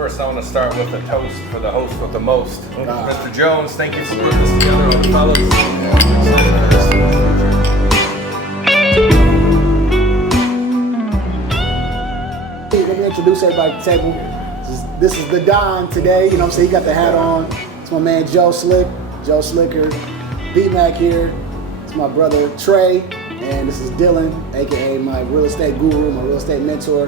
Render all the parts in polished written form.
first I want to start with a toast for the host with the most. Mr. Jones, thank you for putting this together on the fellas. Let me introduce everybody to the table. This is the Don today, you know what I'm saying? He got the hat on. It's my man Joe Slicker, B-Mac here. It's my brother Trey, and this is Dylan, aka my real estate guru, my real estate mentor.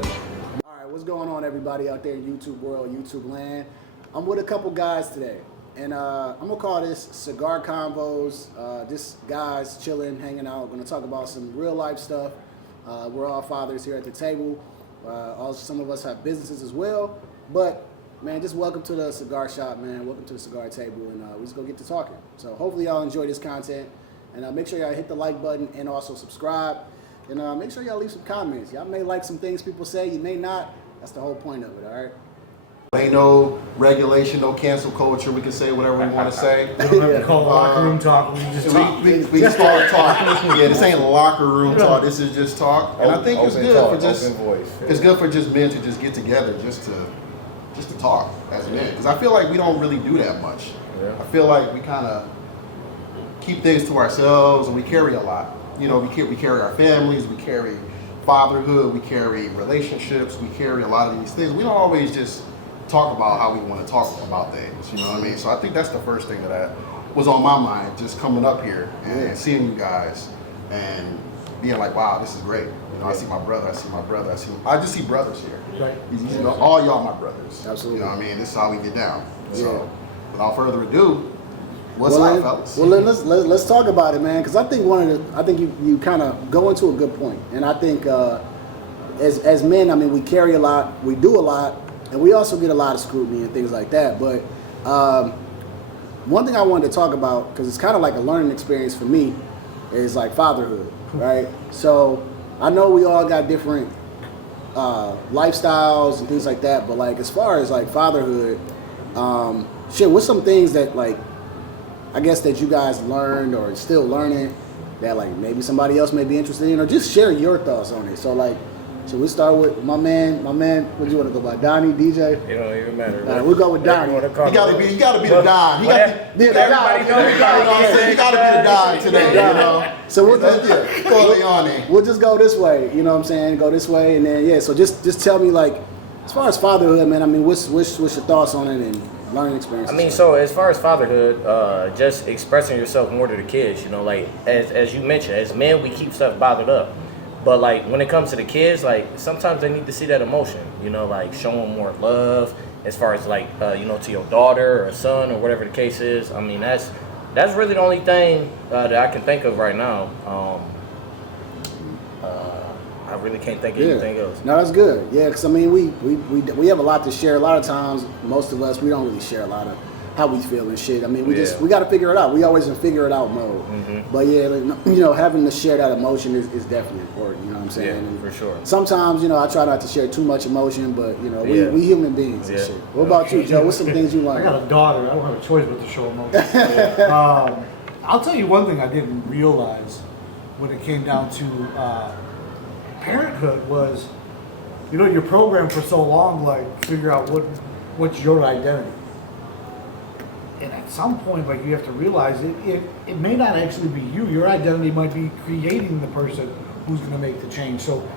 All right, what's going on, everybody out there in YouTube world, YouTube land? I'm with a couple guys today, and I'm gonna call this cigar convos. Just guys chilling, hanging out. We're gonna talk about some real life stuff. We're all fathers here at the table. Also, some of us have businesses as well, but man, just welcome to the cigar shop, man. Welcome to the cigar table, and we just gonna get to talking. So hopefully y'all enjoy this content, and make sure y'all hit the like button and also subscribe, and make sure y'all leave some comments. Y'all may like some things people say, you may not. That's the whole point of it, all right? Ain't no regulation, no cancel culture. We can say whatever we want to say. We don't have to call locker room talk. We just talk. We just start talking. Yeah, this ain't locker room talk. This is just talk. And I think it's good for just it's good for just men to just get together, just to talk as men. Because I feel like we don't really do that much. Yeah. I feel like we kind of keep things to ourselves, and we carry a lot. You know, we carry our families, we carry fatherhood, we carry relationships, we carry a lot of these things. We don't always just talk about how we want to talk about things, you know what I mean? So I think that's the first thing that was on my mind, just coming up here and seeing you guys and being like, wow, this is great. You know, I see my brother, I just see brothers here. Right. You know, all y'all my brothers. Absolutely. You know what I mean? This is how we get down. So Yeah. without further ado, what's up, fellas? Well, let's talk about it, man. Because I think you kind of go into a good point, and I think as men, I mean, we carry a lot, we do a lot, and we also get a lot of scrutiny and things like that. But one thing I wanted to talk about, because it's kind of like a learning experience for me, is like fatherhood, right? So I know we all got different lifestyles and things like that, but like as far as like fatherhood, what's some things that like I guess that you guys learned or still learning that like maybe somebody else may be interested in, or just share your thoughts on it. So like, should we start with my man, what do you want to go by? Donnie, DJ? It don't even matter. All right, we'll go with Donnie. You gotta be the Don. You gotta be the Don today, you know. So we'll just go this way, you know what I'm saying? Go this way, and then so just tell me like, as far as fatherhood, man. I mean, what's your thoughts on it and learning experiences? I mean, so as far as fatherhood, just expressing yourself more to the kids, you know, like as you mentioned, as men we keep stuff bottled up. But like when it comes to the kids, like sometimes they need to see that emotion, you know, like show them more love as far as like, you know, to your daughter or son or whatever the case is. I mean, that's really the only thing that I can think of right now. I really can't think of anything else. No, that's good. Yeah, because I mean, we have a lot to share. A lot of times, most of us, we don't really share a lot of how we feel and shit. I mean, we got to figure it out. We always in figure it out mode. Mm-hmm. But yeah, you know, having to share that emotion is definitely important. You know what I'm saying? Yeah, for sure. Sometimes, you know, I try not to share too much emotion, but you know, we human beings and shit. What about you, Joe? What's some things you learned? I got a daughter. I don't have a choice but to show emotion. I'll tell you one thing I didn't realize when it came down to parenthood was, you know, you're programmed for so long, like figure out what's your identity. And at some point, like you have to realize it may not actually be you. Your identity might be creating the person who's going to make the change. So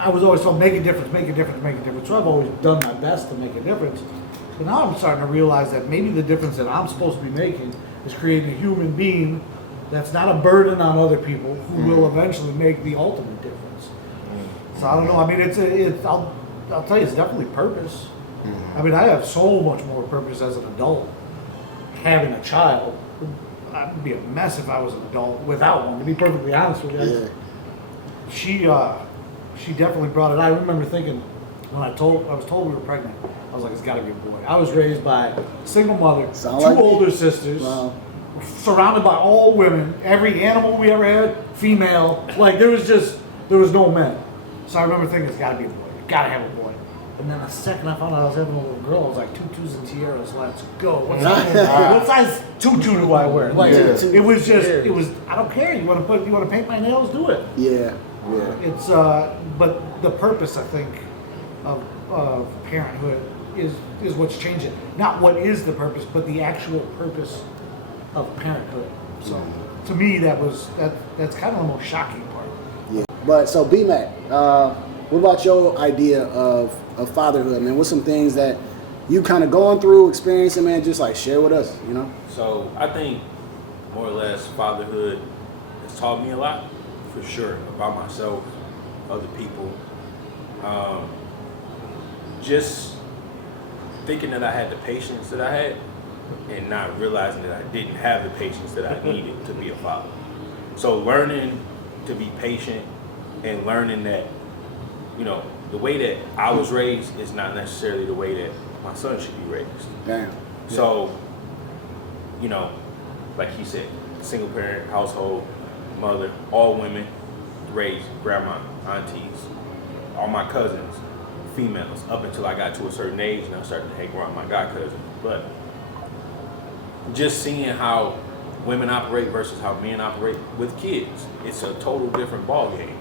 I was always told, make a difference, make a difference, make a difference. So I've always done my best to make a difference. But now I'm starting to realize that maybe the difference that I'm supposed to be making is creating a human being that's not a burden on other people who will eventually make the ultimate difference. So I don't know. I mean, I'll tell you, it's definitely purpose. I mean, I have so much more purpose as an adult. Having a child, I'd be a mess if I was an adult without one, to be perfectly honest with you. Yeah. She definitely brought it. I remember thinking when I was told we were pregnant, I was like, it's got to be a boy. I was raised by a single mother, two older sisters, surrounded by all women. Every animal we ever had, female. Like there was no men. So I remember thinking, it's got to be a boy. Got to have a boy. And then the second I found out I was having a little girl, I was like, tutus and tiaras, let's go. What size tutu do I wear? Like it was I don't care. You want to paint my nails, do it. Yeah. It's but the purpose I think of parenthood is what's changing. Not what is the purpose, but the actual purpose of parenthood. So to me, that's kind of the most shocking part. Yeah. But so B-Mac, what about your idea of fatherhood, man? What's some things that you kind of going through, experiencing, man? Just like share with us, you know? So I think more or less fatherhood has taught me a lot, for sure, about myself, other people. Just thinking that I had the patience that I had and not realizing that I didn't have the patience that I needed to be a father. So learning to be patient and learning that, you know, the way that I was raised is not necessarily the way that my son should be raised. Damn. So, you know, like he said, single parent household, mother, all women, raised grandma, aunties, all my cousins, females, up until I got to a certain age and I started to hang around my god cousins. But just seeing how women operate versus how men operate with kids, it's a total different ball game.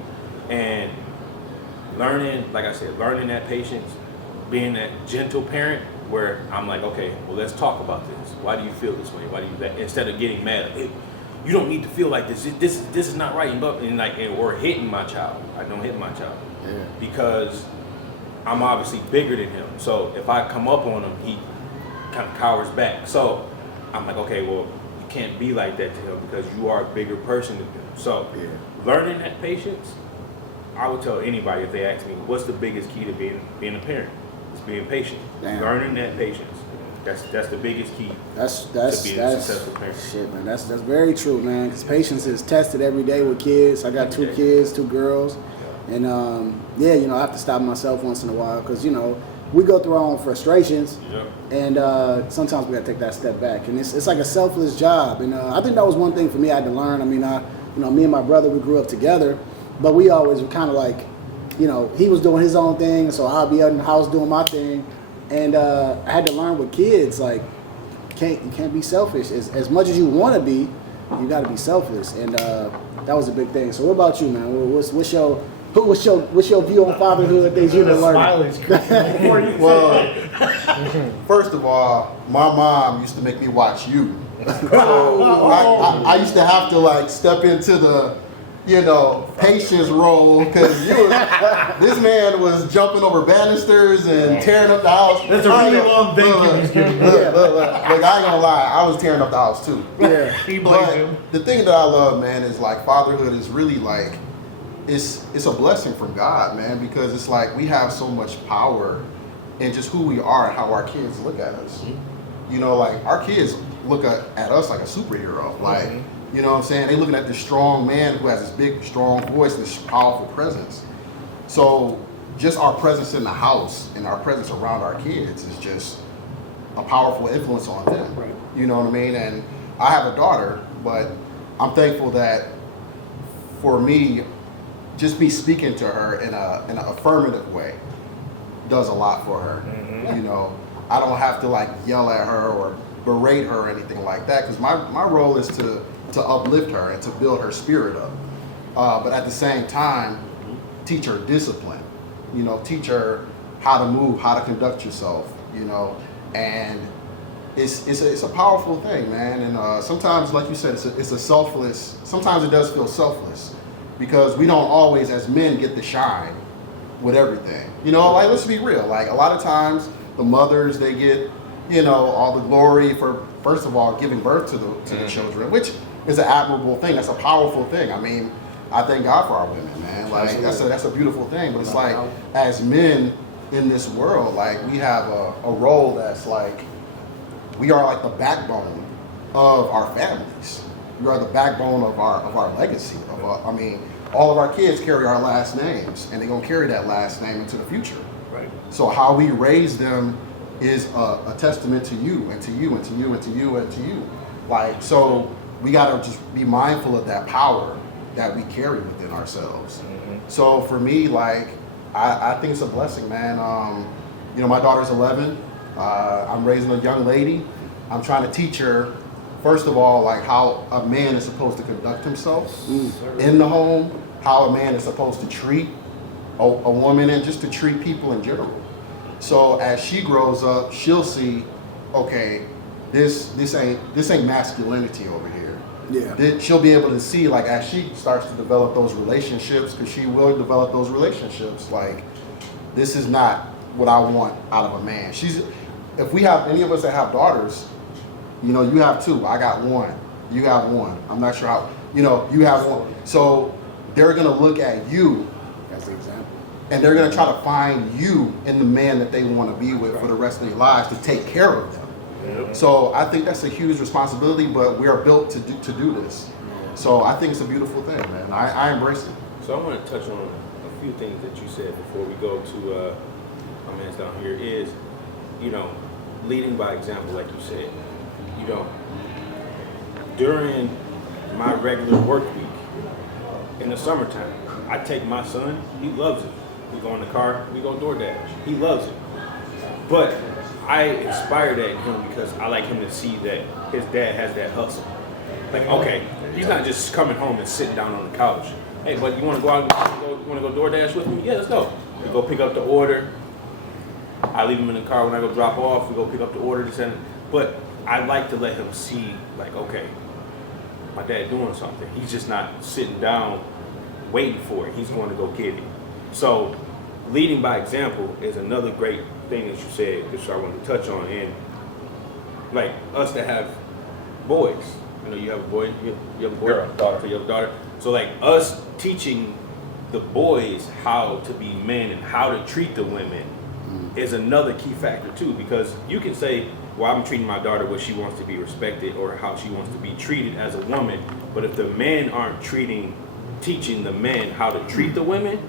And learning, like I said, learning that patience, being that gentle parent where I'm like, okay, well, let's talk about this. Why do you feel this way? Why do you that? Instead of getting mad, hey, you don't need to feel like this. This is not right. Or hitting my child. I don't hit my child because I'm obviously bigger than him. So if I come up on him, he kind of cowers back. So I'm like, okay, well, you can't be like that to him because you are a bigger person than him. So learning that patience, I would tell anybody if they ask me, what's the biggest key to being a parent? It's being patient. Damn. Learning that patience. That's the biggest key That's to being a successful parent. Shit, man. That's very true, man. Because patience is tested every day with kids. I got two kids, 2 girls, and you know, I have to stop myself once in a while because you know we go through our own frustrations, and sometimes we got to take that step back. And it's like a selfless job, and I think that was one thing for me I had to learn. I mean, me and my brother, we grew up together, but we always were kind of like, you know, he was doing his own thing, so I'll be out in the house doing my thing. And I had to learn with kids, like, you can't be selfish. As much as you want to be, you got to be selfless. And that was a big thing. So what about you, man? What's your view on fatherhood? Things you've been learning. Well, first of all, my mom used to make me watch you. I used to have to like step into the, you know, patience role because this man was jumping over banisters and tearing up the house. That's a really long thank you he's giving me. Look, I ain't gonna lie, I was tearing up the house too. Yeah. He blames him. The thing that I love, man, is like fatherhood is really like, it's a blessing from God, man, because it's like we have so much power in just who we are and how our kids look at us. You know, like our kids look at us like a superhero. Like, you know what I'm saying? They're looking at this strong man who has this big, strong voice, this powerful presence. So just our presence in the house and our presence around our kids is just a powerful influence on them. Right. You know what I mean? And I have a daughter, but I'm thankful that for me, just me speaking to her in an affirmative way does a lot for her. You know, I don't have to like yell at her or berate her or anything like that because my role is to uplift her and to build her spirit up. But at the same time, teach her discipline, you know, teach her how to move, how to conduct yourself, you know, and it's a powerful thing, man. And sometimes, like you said, it's a selfless, sometimes it does feel selfless because we don't always, as men, get the shine with everything. You know, like, let's be real. Like, a lot of times, the mothers, they get, you know, all the glory for, first of all, giving birth to the children, which is an admirable thing. That's a powerful thing. I mean, I thank God for our women, man. Like, that's a beautiful thing. But it's like, as men in this world, like, we have a role that's like, we are like the backbone of our families. We are the backbone of our legacy. I mean, all of our kids carry our last names, and they're gonna carry that last name into the future. Right. So how we raise them is a testament to you, and to you, and to you, and to you, and to you. Like, so we gotta just be mindful of that power that we carry within ourselves. So for me, like, I think it's a blessing, man. You know, my daughter's 11. I'm raising a young lady. I'm trying to teach her, first of all, like how a man is supposed to conduct himself in the home, how a man is supposed to treat a woman, and just to treat people in general. So as she grows up, she'll see, okay, this ain't masculinity over here. Yeah. She'll be able to see, like, as she starts to develop those relationships, because she will develop those relationships, like, this is not what I want out of a man. If we have any of us that have daughters, you have two. I got one. You have one. I'm not sure how, you have one. So they're going to look at you That's the example. and they're going to try to find you in the man that they want to be with for the rest of their lives to take care of them. So I think that's a huge responsibility, but we are built to do this. So I think it's a beautiful thing, man. I embrace it. So I want to touch on a few things that you said before we go to my man's down here is, leading by example, like you said. During my regular work week, in the summertime, I take my son, he loves it. We go in the car, we go DoorDash. He loves it. But I inspire that in him because I like him to see that his dad has that hustle. Like, okay, he's not just coming home and sitting down on the couch. Hey, but you want to go out and you want to go DoorDash with me? Yeah, let's go. We go pick up the order. I leave him in the car when I go drop off. We go pick up the order. But I like to let him see, like, okay, my dad doing something. He's just not sitting down waiting for it. He's going to go get it. So leading by example is another great thing that you said, which I wanted to touch on. And like us that have boys, you have a boy, you have a boy, daughter. So you have a daughter. So like us teaching the boys how to be men and how to treat the women is another key factor too, because you can say, well, I'm treating my daughter what she wants to be respected or how she wants to be treated as a woman, but if the men aren't teaching the men how to treat the women,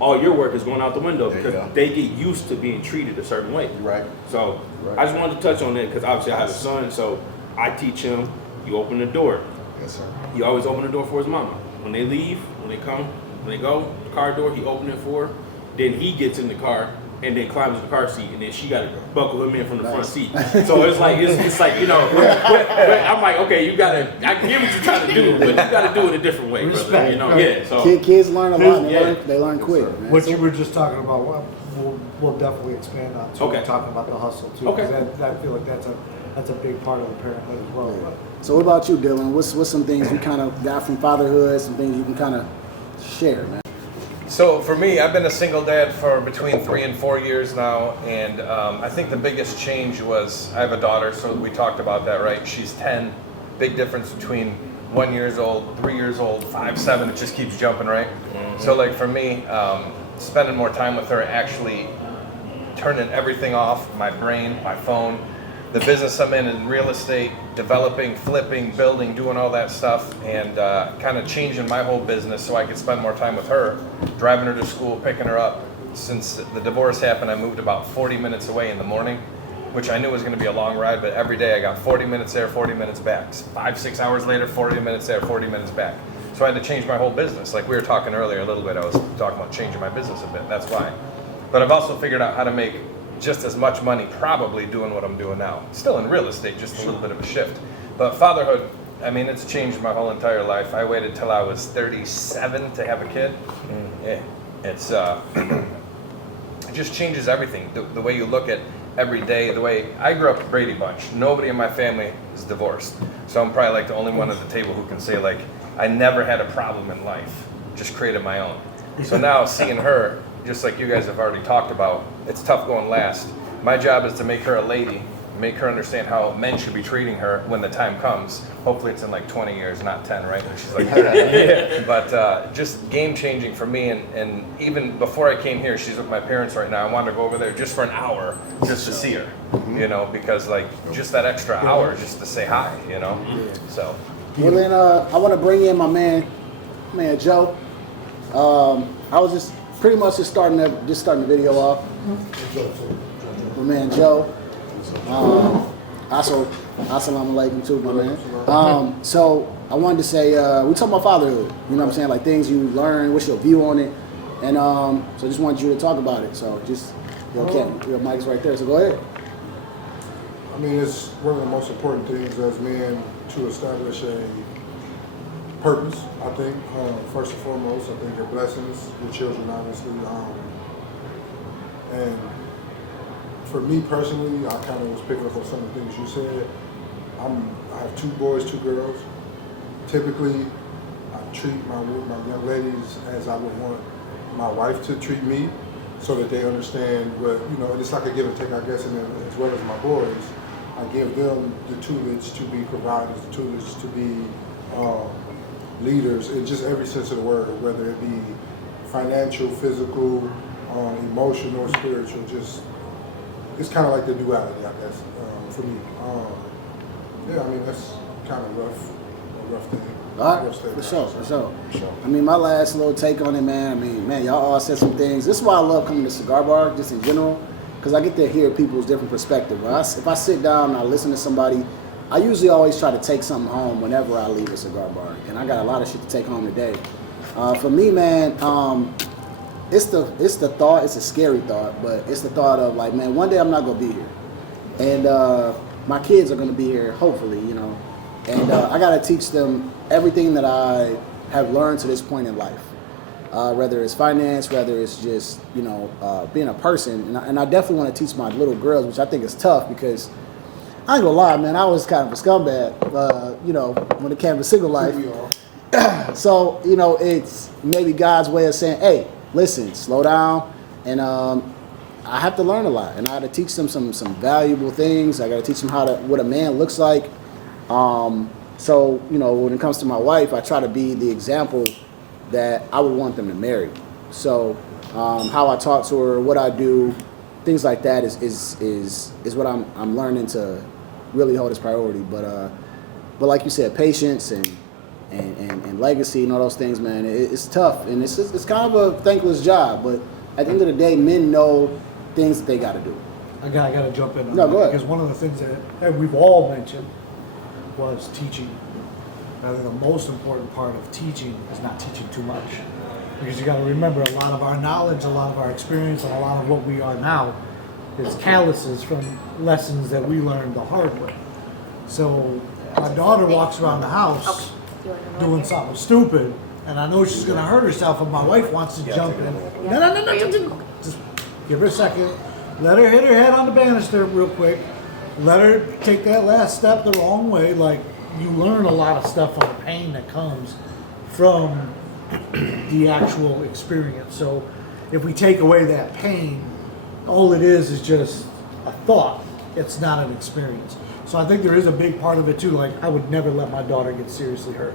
all your work is going out the window because they get used to being treated a certain way. Right. So I just wanted to touch on that because obviously I have a son, so I teach him, you open the door. Yes, sir. You always open the door for his mama. When they leave, when they go, the car door, he open it for her. Then he gets in the car and then climbs in the car seat, and then she got to buckle him in from the front seat. So it's like, but I'm like, okay, I can get what you're trying to do, but you got to do it a different way, brother. Yeah. So Kids learn a lot. They learn quick. Man. What you were just talking about, we'll definitely expand on too. Okay. Talking about the hustle too. Okay. Because I feel like that's a big part of the parenthood as well. Yeah. So what about you, Dylan? What's some things you kind of got from fatherhood? Some things you can kind of share, man. So for me, I've been a single dad for between 3 and 4 years now, and I think the biggest change was I have a daughter, so we talked about that, right? She's 10. Big difference between 1 year old, 3 years old, 5, 7. It just keeps jumping, right? Mm-hmm. So like for me, spending more time with her, actually turning everything off, my brain, my phone, the business I'm in real estate, developing, flipping, building, doing all that stuff, and kind of changing my whole business so I could spend more time with her, driving her to school, picking her up. Since the divorce happened, I moved about 40 minutes away in the morning, which I knew was going to be a long ride, but every day I got 40 minutes there, 40 minutes back. 5, 6 hours later, 40 minutes there, 40 minutes back. So I had to change my whole business. Like we were talking earlier a little bit, I was talking about changing my business a bit, that's why. But I've also figured out how to make just as much money probably doing what I'm doing now. Still in real estate, just a little bit of a shift. But fatherhood, I mean, it's changed my whole entire life. I waited till I was 37 to have a kid. Yeah, it's it just changes everything. The way you look at every day, the way I grew up at Brady Bunch. Nobody in my family is divorced. So I'm probably like the only one at the table who can say like, I never had a problem in life, just created my own. So now seeing her, just like you guys have already talked about, it's tough going last. My job is to make her a lady, make her understand how men should be treating her when the time comes. Hopefully it's in like 20 years, not 10, right? When she's like, yeah. But just game changing for me. And even before I came here, she's with my parents right now. I wanted to go over there just for an hour just to see her, you know, because like just that extra hour just to say hi, you know? So. Well then, I want to bring in my man Joe. I was just pretty much just starting the video off. My man Joe. Also, assalamu alaikum too, my man. So I wanted to say, we talking about fatherhood. You know what I'm saying? Like things you learn, what's your view on it? And so I just wanted you to talk about it. So just, your mic's right there, so go ahead. I mean, it's one of the most important things as men to establish a purpose, I think. First and foremost, I think your blessings, your children, obviously. And For me personally, I kind of was picking up on some of the things you said. I have 2 boys, 2 girls. Typically, I treat my young ladies as I would want my wife to treat me, so that they understand what, it's like a give and take, I guess, and then as well as my boys. I give them the tutelage to be providers, the tutelage to be leaders in just every sense of the word, whether it be financial, physical, emotional, spiritual. Just it's kind of like the duality, I guess, for me. Yeah, I mean that's kind of a rough thing. All right, for sure. I mean, my last little take on it, man, y'all all said some things. This is why I love coming to Cigar Bar, just in general, because I get to hear people's different perspective. If I sit down and I listen to somebody, I usually always try to take something home whenever I leave a cigar bar, and I got a lot of shit to take home today. For me, man, it's the thought. It's a scary thought, but it's the thought of like, man, one day I'm not gonna be here, and my kids are gonna be here, hopefully, and I gotta teach them everything that I have learned to this point in life, whether it's finance, whether it's just being a person, and I definitely want to teach my little girls, which I think is tough because I ain't gonna lie, man, I was kind of a scumbag, when it came to single life. So it's maybe God's way of saying, hey, listen, slow down, and I have to learn a lot, and I got to teach them some valuable things. I got to teach them what a man looks like. So, when it comes to my wife, I try to be the example that I would want them to marry. So, how I talk to her, what I do, things like that is what I'm learning to really hold as priority. But like you said, patience and legacy and all those things, man, it's tough, and it's kind of a thankless job. But at the end of the day, men know things that they got to do. I got to jump in on No, that, go ahead. because one of the things that we've all mentioned was teaching. I think the most important part of teaching is not teaching too much, because you got to remember, a lot of our knowledge, a lot of our experience, and a lot of what we are now is calluses from lessons that we learned the hard way. So my daughter walks around the house doing something stupid, and I know she's going to hurt herself, and my wife wants to jump in. No. Just give her a second. Let her hit her head on the banister real quick. Let her take that last step the wrong way. Like, you learn a lot of stuff on the pain that comes from the actual experience. So if we take away that pain, all it is just a thought. It's not an experience. So I think there is a big part of it too. Like, I would never let my daughter get seriously hurt.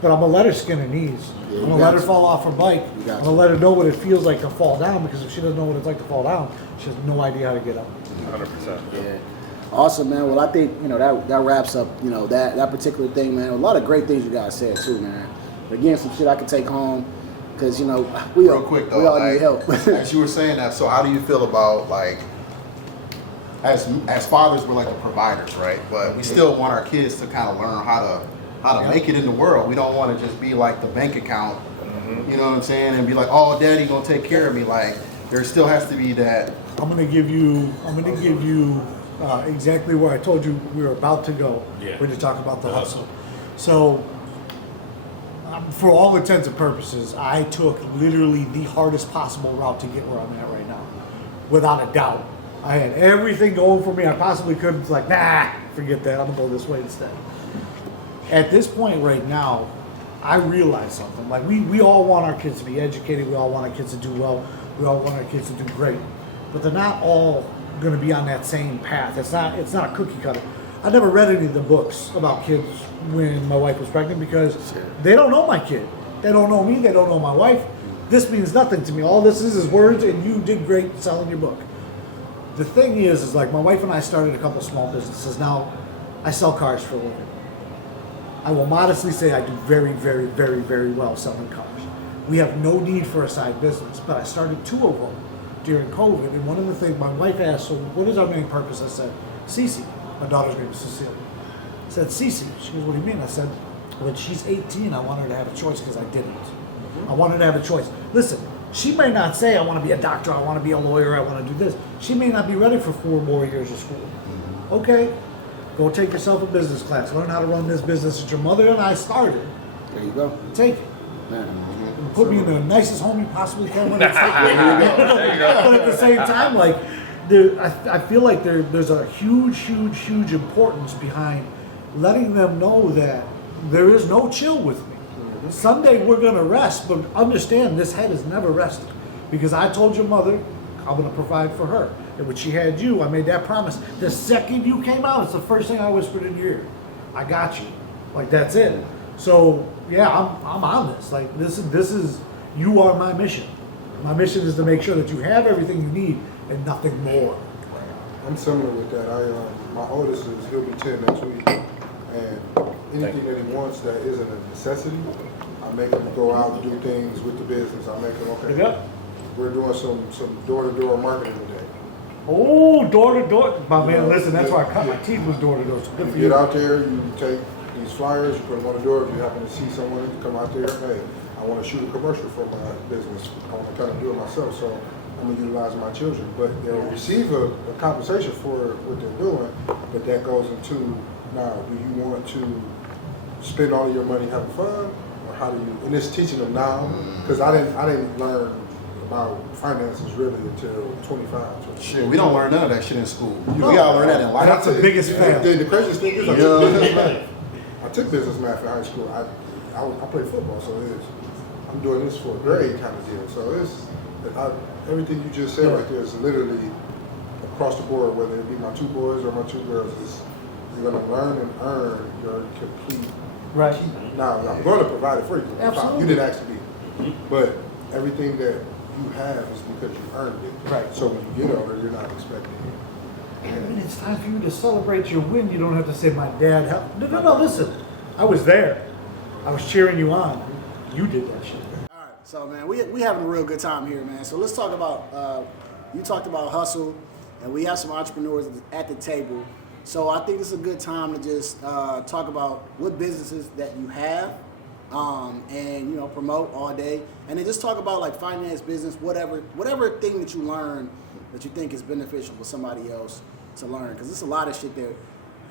But I'm going to let her skin her knees. Yeah, I'm going to let her fall off her bike. I'm got going to let her know what it feels like to fall down, because if she doesn't know what it's like to fall down, she has no idea how to get up. 100%. Yeah. Awesome, man. Well, I think, that wraps up, that particular thing, man. A lot of great things you guys said too, man. But again, some shit I can take home, because, we Real quick though, all need help. as you were saying that, so how do you feel about, like, as fathers, we're like the providers, right? But we still want our kids to kind of learn how to make it in the world. We don't want to just be like the bank account, you know what I'm saying, and be like, oh, daddy gonna take care of me. Like, there still has to be that. I'm gonna give you exactly where I told you we were about to go when you talk about the hustle. So, for all intents and purposes, I took literally the hardest possible route to get where I'm at right now, without a doubt. I had everything going for me I possibly could. It's like, nah, forget that. I'm gonna go this way instead. At this point right now, I realize something. Like, we all want our kids to be educated. We all want our kids to do well. We all want our kids to do great. But they're not all going to be on that same path. It's not a cookie cutter. I never read any of the books about kids when my wife was pregnant, because they don't know my kid. They don't know me. They don't know my wife. This means nothing to me. All this is words, and you did great selling your book. The thing is like, my wife and I started a couple small businesses. Now, I sell cars for a living. I will modestly say I do very, very, very, very well selling cars. We have no need for a side business, but I started 2 of them during COVID. And one of the things my wife asked, so what is our main purpose? I said, Cece. My daughter's name is Cecilia. I said, Cece. She goes, what do you mean? I said, when she's 18, I want her to have a choice, because I didn't. I want her to have a choice. Listen, she may not say, I want to be a doctor, I want to be a lawyer, I want to do this. She may not be ready for 4 more years of school. Okay. Go take yourself a business class. Learn how to run this business that your mother and I started. There you go. Take it. Put me in the nicest home you possibly can when it's There you go. But at the same time, like, I feel like there's a huge importance behind letting them know that there is no chill with me. Sunday we're gonna rest, but understand this head is never rested. Because I told your mother I'm gonna provide for her. And when she had you, I made that promise. The second you came out, it's the first thing I whispered in your ear. I got you. Like that's it. So yeah, I'm on this. Like this is you are my mission. My mission is to make sure that you have everything you need and nothing more. I'm similar with that. My oldest he'll be 10 next week, and anything that he wants that isn't a necessity, I make him go out and do things with the business. I make him okay. We're doing some door-to-door marketing today. Oh, door-to-door. My man, listen, that's why I cut my teeth was door-to-door. So good for You you. get out there, you take these flyers, you put them on the door. If you happen to see someone, you come out there, hey, I want to shoot a commercial for my business. I want to kind of do it myself, so I'm going to utilize my children. But they'll receive a compensation for what they're doing, but that goes into, now, do you want to spend all of your money having fun, or how do you, and it's teaching them now, because I didn't learn about finances really until 25. Shit, we don't learn none of that shit in school. No. We gotta learn that in life. That's the biggest fail. The craziest thing is I took business math in high school. I played football, so I'm doing this for a grade kind of deal. So everything you just said right there is literally across the board, whether it be my two boys or my two girls. You're going to learn and earn your complete Right. keep. Now, I'm going to provide it for you. Absolutely. You didn't ask to be. But everything that you have is because you earned it. Right. So when you get older, you're not expecting it. And it's time for you to celebrate your win. You don't have to say, my dad helped. No, listen. I was there. I was cheering you on. You did that shit. All right, so man, we having a real good time here, man. So let's talk about, you talked about hustle, and we have some entrepreneurs at the table. So I think it's a good time to just talk about what businesses that you have, and you know, promote all day, and then just talk about like finance, business, whatever thing that you learn that you think is beneficial for somebody else to learn, because there's a lot of shit that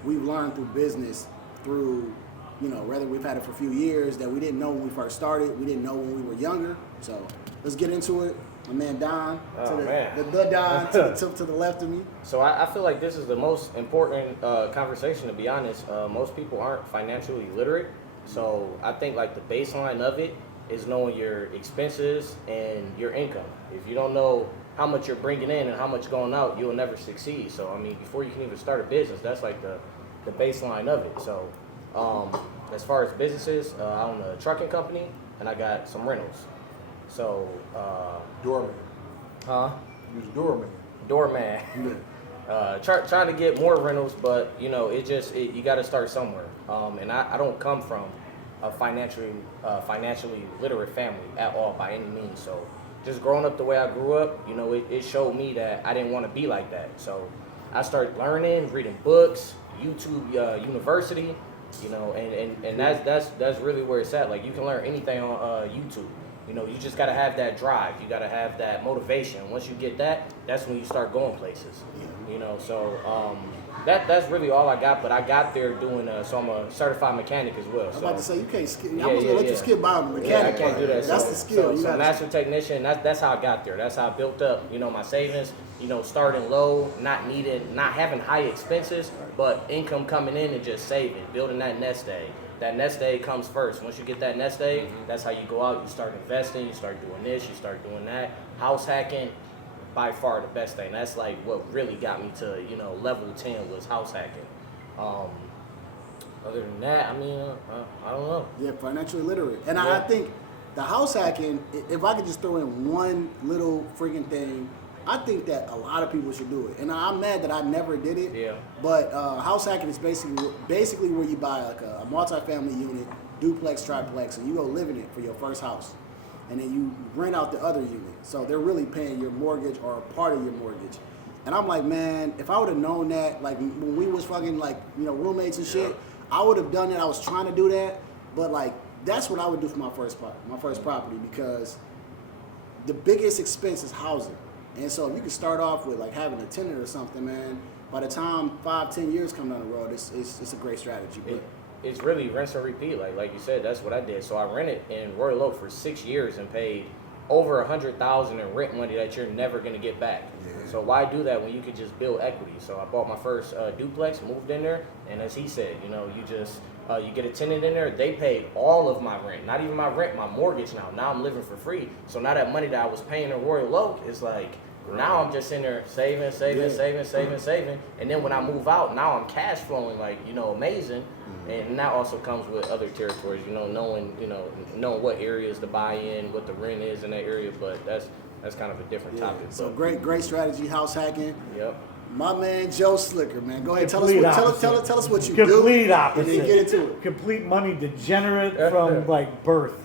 we've learned through business, through, you know, whether we've had it for a few years that we didn't know when we first started, we didn't know when we were younger. So let's get into it. My man Don, the Don to the left of me. So I feel like this is the most important conversation, to be honest. Most people aren't financially literate. So I think like the baseline of it is knowing your expenses and your income. If you don't know how much you're bringing in and how much going out, you'll never succeed. So I mean, before you can even start a business, that's like the baseline of it. So as far as businesses, I own a trucking company and I got some rentals. So Doorman. huh? You're the doorman. Doorman. Trying to get more rentals, but you know, you got to start somewhere. And I don't come from a financially literate family at all by any means. So just growing up the way I grew up, you know, it showed me that I didn't want to be like that. So I started learning, reading books, YouTube University, you know, and that's really where it's at. Like you can learn anything on YouTube. You know, you just got to have that drive. You got to have that motivation. Once you get that, that's when you start going places. You know, so that's really all I got. But I got there doing, so I'm a certified mechanic as well. I'm about to say, you can't skip. Yeah, I was going to let yeah. you skip by the mechanic. Yeah, I can't do that. That's So- the skill. So master technician, that's how I got there. That's how I built up, you know, my savings, you know, starting low, not having high expenses, but income coming in and just saving, building that nest egg. That nest egg comes first. Once you get that nest egg, that's how you go out, you start investing, you start doing this, you start doing that. House hacking, by far the best thing. That's like what really got me to, you know, level 10 was house hacking. Other than that, I mean, I don't know. Yeah, financially literate. And Yeah. I think the house hacking, if I could just throw in one little freaking thing, I think that a lot of people should do it. And I'm mad that I never did it. Yeah. But house hacking is basically where you buy like a multifamily unit, duplex, triplex, and you go live in it for your first house. And then you rent out the other unit. So they're really paying your mortgage or a part of your mortgage. And I'm like, man, if I would have known that, like when we was fucking like, you know, roommates and shit, I would have done it. I was trying to do that. But like, that's what I would do for my first property, because the biggest expense is housing. And so if you can start off with like having a tenant or something, man, by the time 5-10 years come down the road, it's a great strategy. But It's really rinse and repeat. Like you said, that's what I did. So I rented in Royal Oak for 6 years and paid over 100,000 in rent money that you're never gonna get back. So why do that when you could just build equity? So I bought my first duplex, moved in there, and as he said, you know, you just you get a tenant in there. They paid all of my rent, not even my rent, my mortgage. Now I'm living for free. So now that money that I was paying in Royal Oak is like. Now I'm just in there saving, and then when I move out, now I'm cash flowing like, you know, amazing. And that also comes with other territories, you know, knowing what areas to buy in, what the rent is in that area. But that's kind of a different topic. So but, great strategy, house hacking. Yep. My man Joe Slicker, man, go ahead, tell Complete us what you do. Complete opposite. And then get into it. Complete money degenerate from like birth.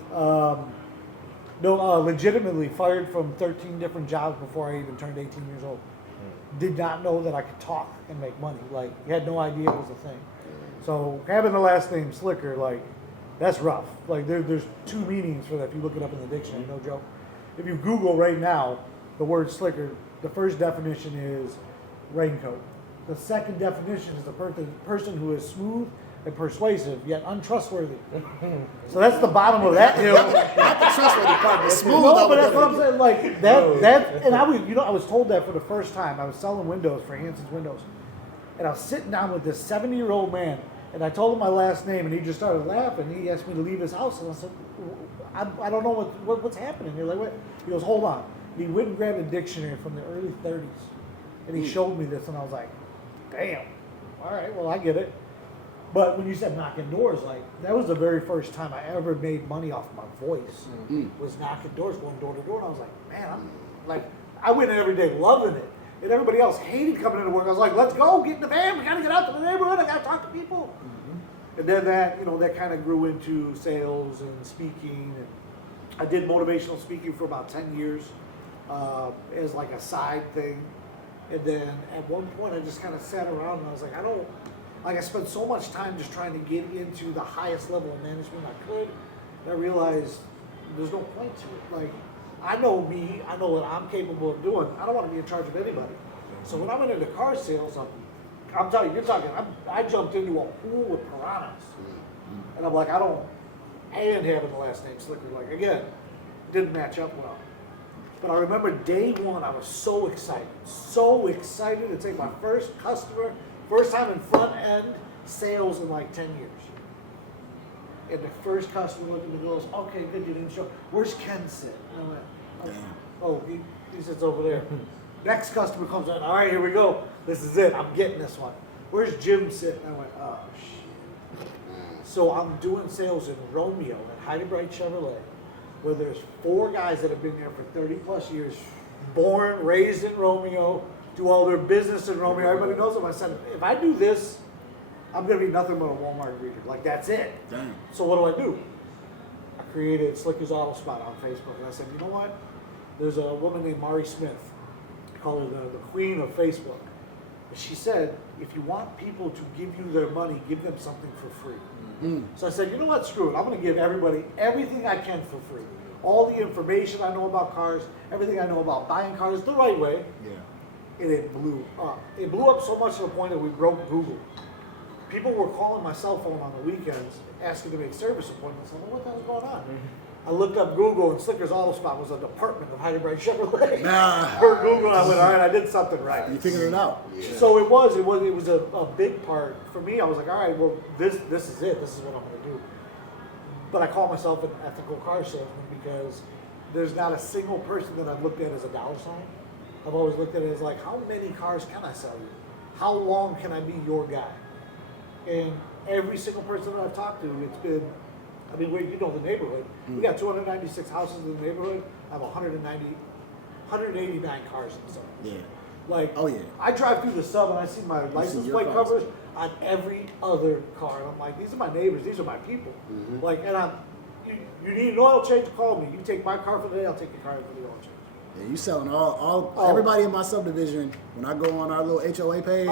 Legitimately fired from 13 different jobs before I even turned 18 years old. Did not know that I could talk and make money. Like, had no idea it was a thing. So having the last name Slicker, like, that's rough. Like, there's two meanings for that if you look it up in the dictionary, no joke. If you Google right now the word Slicker, the first definition is raincoat. The second definition is the person who is smooth and persuasive, yet untrustworthy. So that's the bottom of that hill. Not the trustworthy part, but smooth. No, but that's what I'm saying. Like that, and I was told that for the first time. I was selling windows for Hanson's Windows, and I was sitting down with this 70-year-old man, and I told him my last name, and he just started laughing. He asked me to leave his house, and I said, I don't know what's happening here. Like, what? He goes, hold on. And he went and grabbed a dictionary from the early 30s, and he showed me this, and I was like, damn. All right, well, I get it. But when you said knocking doors, like, that was the very first time I ever made money off my voice. Was knocking doors, going door to door. And I was like, man, I went in every day loving it. And everybody else hated coming into work. I was like, let's go, get in the van. We got to get out to the neighborhood. I got to talk to people. And then that kind of grew into sales and speaking. And I did motivational speaking for about 10 years as like a side thing. And then at one point I just kind of sat around and I was like, I spent so much time just trying to get into the highest level of management I could, and I realized there's no point to it. Like, I know me, I know what I'm capable of doing. I don't want to be in charge of anybody. So when I went into car sales, I'm telling you, I jumped into a pool with piranhas. And I'm like, and having the last name Slicker, like, again, didn't match up well. But I remember day one, I was so excited to take my first customer. First time in front end sales in like 10 years. And the first customer looked at me and goes, okay, good, you didn't show. Where's Ken sit? And I went, oh, he sits over there. Next customer comes in, all right, here we go. This is it, I'm getting this one. Where's Jim sit? And I went, oh, shit. So I'm doing sales in Romeo at Heidi Bright Chevrolet, where there's 4 guys that have been there for 30 plus years, born, raised in Romeo, do all their business in Romeo. Everybody knows them. I said, if I do this, I'm going to be nothing but a Walmart greeter. Like, that's it. Damn. So what do? I created Slicker's Auto Spot on Facebook. And I said, you know what? There's a woman named Mari Smith. I call her the queen of Facebook. And she said, if you want people to give you their money, give them something for free. So I said, you know what? Screw it. I'm going to give everybody everything I can for free. All the information I know about cars, everything I know about buying cars the right way. Yeah. And it blew up. It blew up so much to the point that we broke Google. People were calling my cell phone on the weekends, asking to make service appointments. I'm like, what the hell's going on? I looked up Google, and Slicker's Auto Spot was a department of Heidi Bright Chevrolet. For Google, I went, all right, I did something right. You figured it out. Yeah. So it was a big part for me. I was like, all right, well, this is it. This is what I'm going to do. But I call myself an ethical car salesman because there's not a single person that I've looked at as a dollar sign. I've always looked at it as like, how many cars can I sell you? How long can I be your guy? And every single person that I've talked to, it's been, I mean, you know the neighborhood. We got 296 houses in the neighborhood. I have 189 cars in the sub. Yeah. Like, oh yeah. I drive through the sub and I see my license plate covers on every other car. And I'm like, these are my neighbors. These are my people. Like, and you need an oil change, call me. You take my car for the day, I'll take your car for the oil change. Yeah, you selling everybody in my subdivision. When I go on our little HOA page,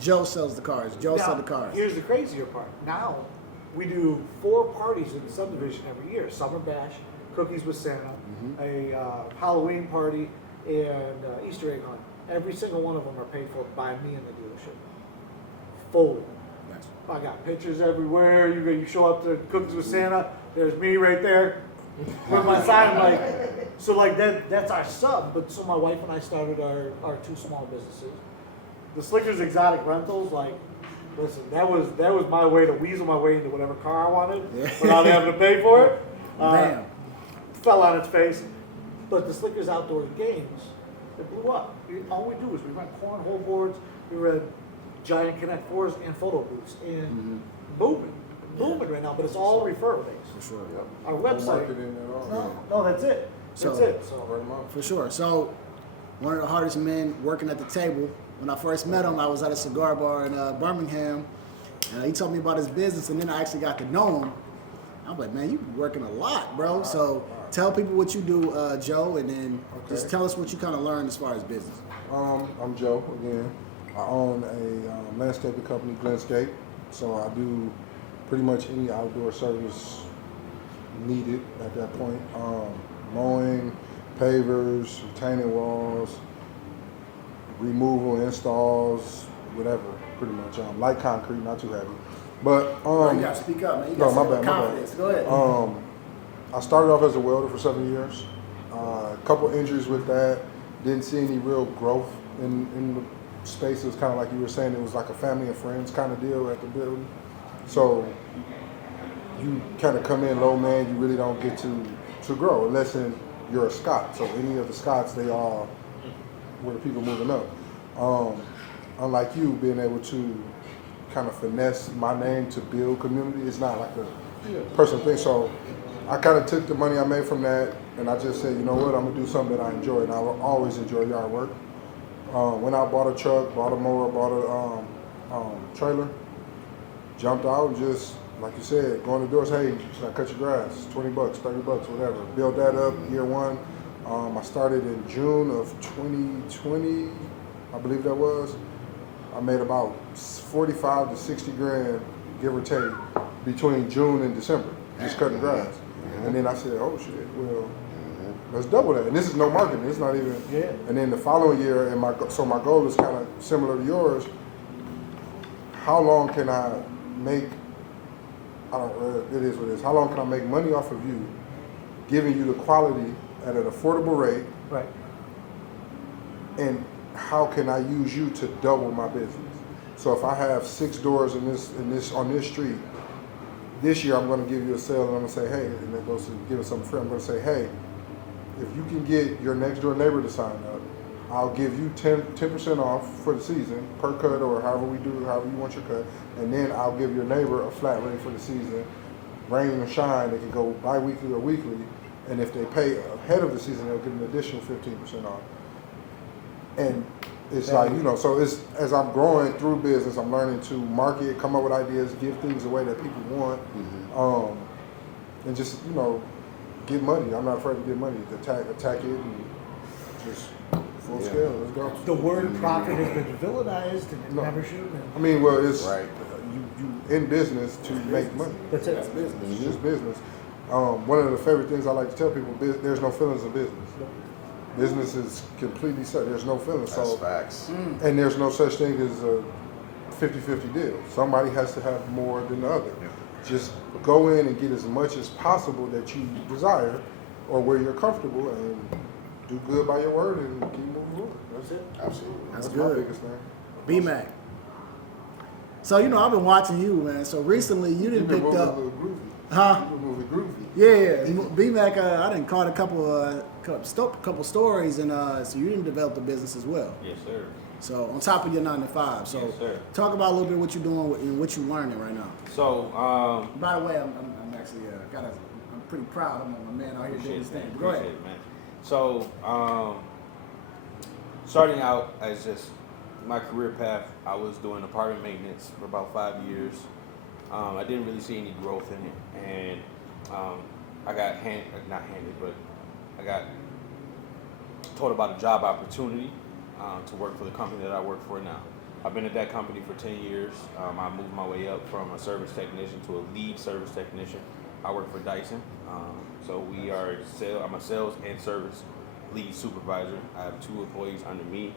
Joe sells the cars. Joe sells the cars. Here's the crazier part. Now, we do 4 parties in the subdivision every year. Summer Bash, Cookies with Santa, a Halloween party, and Easter egg hunt. Every single one of them are paid for by me in the dealership. Fully. Nice. I got pictures everywhere. You show up to Cookies with Santa, there's me right there. With my sign, like, so like that's our sub. But so my wife and I started our two small businesses. The Slickers Exotic Rentals, like, listen, that was my way to weasel my way into whatever car I wanted without having to pay for it. Man. Fell on its face. But the Slickers Outdoor Games, it blew up. All we do is we rent cornhole boards, we rent giant Connect 4s and photo booths, and booming right now. But it's all referral based. For sure. Our No website. marketing at all. No, that's it. That's it. So. Very much. For sure. So, one of the hardest men working at the table. When I first met him, I was at a cigar bar in Birmingham. He told me about his business, and then I actually got to know him. I'm like, man, you be working a lot, bro. So, tell people what you do, Joe, and then just tell us what you kind of learned as far as business. I'm Joe again. I own a landscaping company, Glenscape. So I do pretty much any outdoor service needed at that point. Mowing, pavers, retaining walls, removal, installs, whatever, pretty much. Light concrete, not too heavy. But you gotta speak up, man. You no, got my some bad. confidence. Go ahead. I started off as a welder for 7 years. A couple injuries with that. Didn't see any real growth in the space. It was kind of like you were saying. It was like a family and friends kind of deal at the building. So you kind of come in low, man. You really don't get to grow unless you're a Scot. So any of the Scots, they all were the people moving up. Unlike you, being able to kind of finesse my name to build community, it's not like a personal thing. So I kind of took the money I made from that, and I just said, you know what, I'm gonna do something that I enjoy, and I will always enjoy yard work. Went out, bought a truck, bought a mower, bought a trailer, jumped out, and just like you said, going to doors. Hey, should I cut your grass? $20, $30, whatever. Build that up. Year one. I started in June of 2020, I believe that was. I made about 45 to 60 grand, give or take, between June and December, just cutting grass. And then I said, oh shit, well, let's double that. And this is no marketing, it's not even. Yeah. And then the following year, my goal is kind of similar to yours. How long can I make, it is what it is. How long can I make money off of you, giving you the quality at an affordable rate? Right. And how can I use you to double my business? So if I have 6 doors on this street, this year I'm going to give you a sale, and I'm going to say, hey, and that goes to give us something free. I'm going to say, hey, if you can get your next door neighbor to sign up, I'll give you 10% off for the season per cut, or however you want your cut, and then I'll give your neighbor a flat rate for the season, rain or shine. They can go bi-weekly or weekly, and if they pay ahead of the season, they'll get an additional 15% off. And it's like, so it's, as I'm growing through business, I'm learning to market, come up with ideas, give things away that people want, and just, get money. I'm not afraid to get money, attack it, and just full scale, let's go. The word profit has been villainized and it never should have been. I mean, well, it's, you in business to make money. That's it. It's business. It's just business. One of the favorite things I like to tell people, there's no feelings in business. Business is completely set. There's no feelings. That's facts. And there's no such thing as a 50-50 deal. Somebody has to have more than the other. Just go in and get as much as possible that you desire or where you're comfortable, and do good by your word and keep moving forward. That's it. Absolutely. That's my good. biggest thing. B-Mac. So, I've been watching you, man. So recently you didn't pick up. Huh? You been moving groovy. Yeah. B-Mac, I done caught a couple stories, and so you didn't develop the business as well. Yes, sir. So on top of your 9 to 5. So Yes, sir. talk about a little bit what you're doing and what you're learning right now. So, By the way, I'm actually I'm pretty proud of my man out here doing his thing. Go ahead. Appreciate it, man. So, starting out as just my career path, I was doing apartment maintenance for about 5 years. I didn't really see any growth in it, and I got I got told about a job opportunity to work for the company that I work for now. I've been at that company for 10 years. I moved my way up from a service technician to a lead service technician. I work for Dyson. So I'm a sales and service lead supervisor. I have 2 employees under me.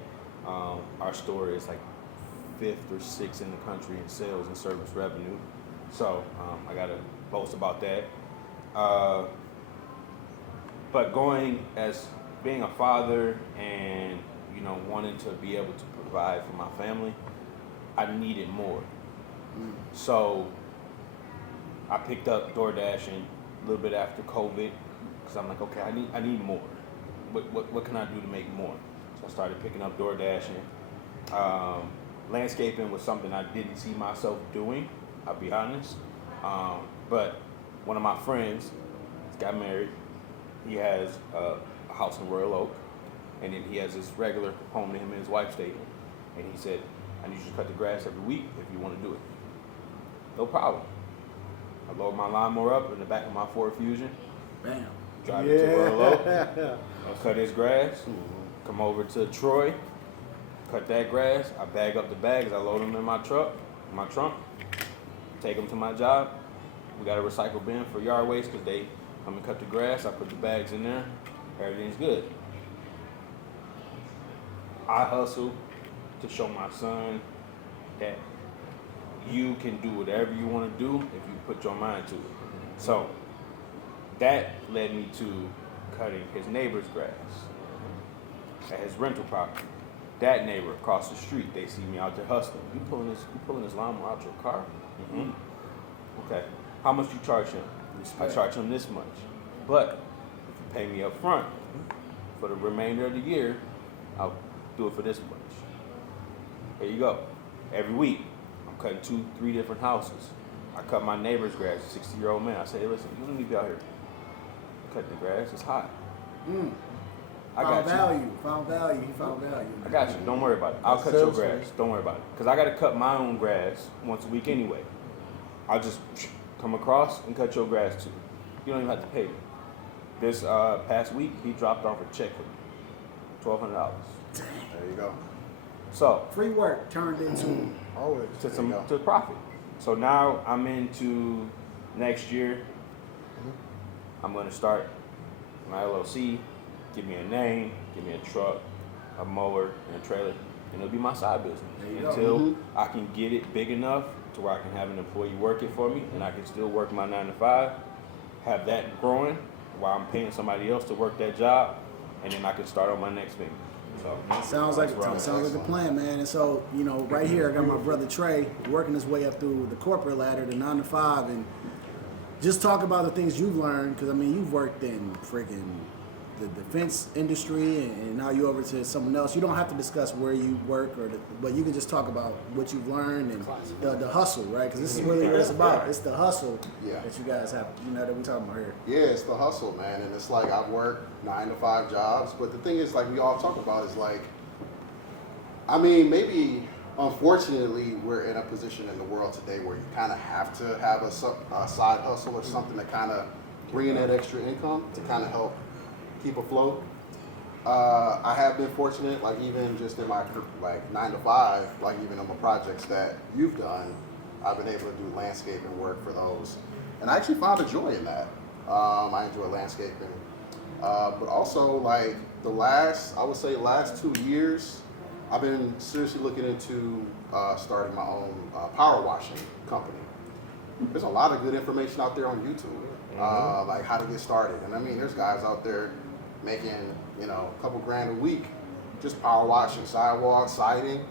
Our store is like 5th or 6th in the country in sales and service revenue. So I got to boast about that. but being a father and, you know, wanting to be able to provide for my family, I needed more. So I picked up DoorDashing a little bit after COVID because I'm like, okay, I need more. What can I do to make more? So I started picking up DoorDashing. Landscaping was something I didn't see myself doing, I'll be honest. But one of my friends got married. He has a house in Royal Oak, and then he has this regular home that him and his wife stay in. And he said, I need you to cut the grass every week if you want to do it. No problem. I load my lawnmower up in the back of my Ford Fusion. Bam. Drive it to Royal Oak. I cut his grass. Come over to Troy. Cut that grass. I bag up the bags. I load them in my trunk. Take them to my job. We got a recycle bin for yard waste because they come and cut the grass. I put the bags in there. Everything's good. I hustle to show my son that you can do whatever you want to do if you put your mind to it. So that led me to cutting his neighbor's grass at his rental property. That neighbor across the street, they see me out there hustling. You pulling this lawnmower out your car? Mm-hmm. Okay. How much you charge him? I charge him this much. But if you pay me up front for the remainder of the year, I'll do it for this much. There you go. Every week, I'm cutting 2-3 different houses. I cut my neighbor's grass, a 60-year-old man. I say, hey, listen, you don't need to be out here cutting the grass. It's hot. I got you. Found value. He found value. I got you. Don't worry about it. I'll cut your grass. Don't worry about it. Because I got to cut my own grass once a week anyway. I'll just come across and cut your grass too. You don't even have to pay me. This past week, he dropped off a check for me. $1,200. There you go. So Free work turned into Always. to profit. So now I'm into next year. I'm going to start my LLC. Give me a name, give me a truck, a mower, and a trailer, and it'll be my side business until I can get it big enough to where I can have an employee work it for me, and I can still work my 9 to 5, have that growing while I'm paying somebody else to work that job, and then I can start on my next thing. So sounds like a plan, man. And so, you know, right here I got my brother Trey working his way up through the corporate ladder, the 9 to 5, and just talk about the things you've learned, because I mean you've worked in freaking the defense industry, and now you're over to someone else. You don't have to discuss where you work, but you can just talk about what you've learned and the hustle, right? Because this is really what it's about. It's the hustle that you guys have, you know, that we're talking about here. Yeah, it's the hustle, man. And it's like I've worked 9 to 5 jobs, but the thing is, like we all talk about, is like, I mean, maybe unfortunately we're in a position in the world today where you kind of have to have a side hustle or something to kind of bring in that extra income to kind of help keep afloat. I have been fortunate, like even just in my 9 to 5, like even on the projects that you've done, I've been able to do landscaping work for those, and I actually found a joy in that. I enjoy landscaping, but also like I would say last 2 years, I've been seriously looking into starting my own power washing company. There's a lot of good information out there on YouTube, like how to get started. And I mean, there's guys out there making, you know, a couple grand a week just power washing sidewalks, siding,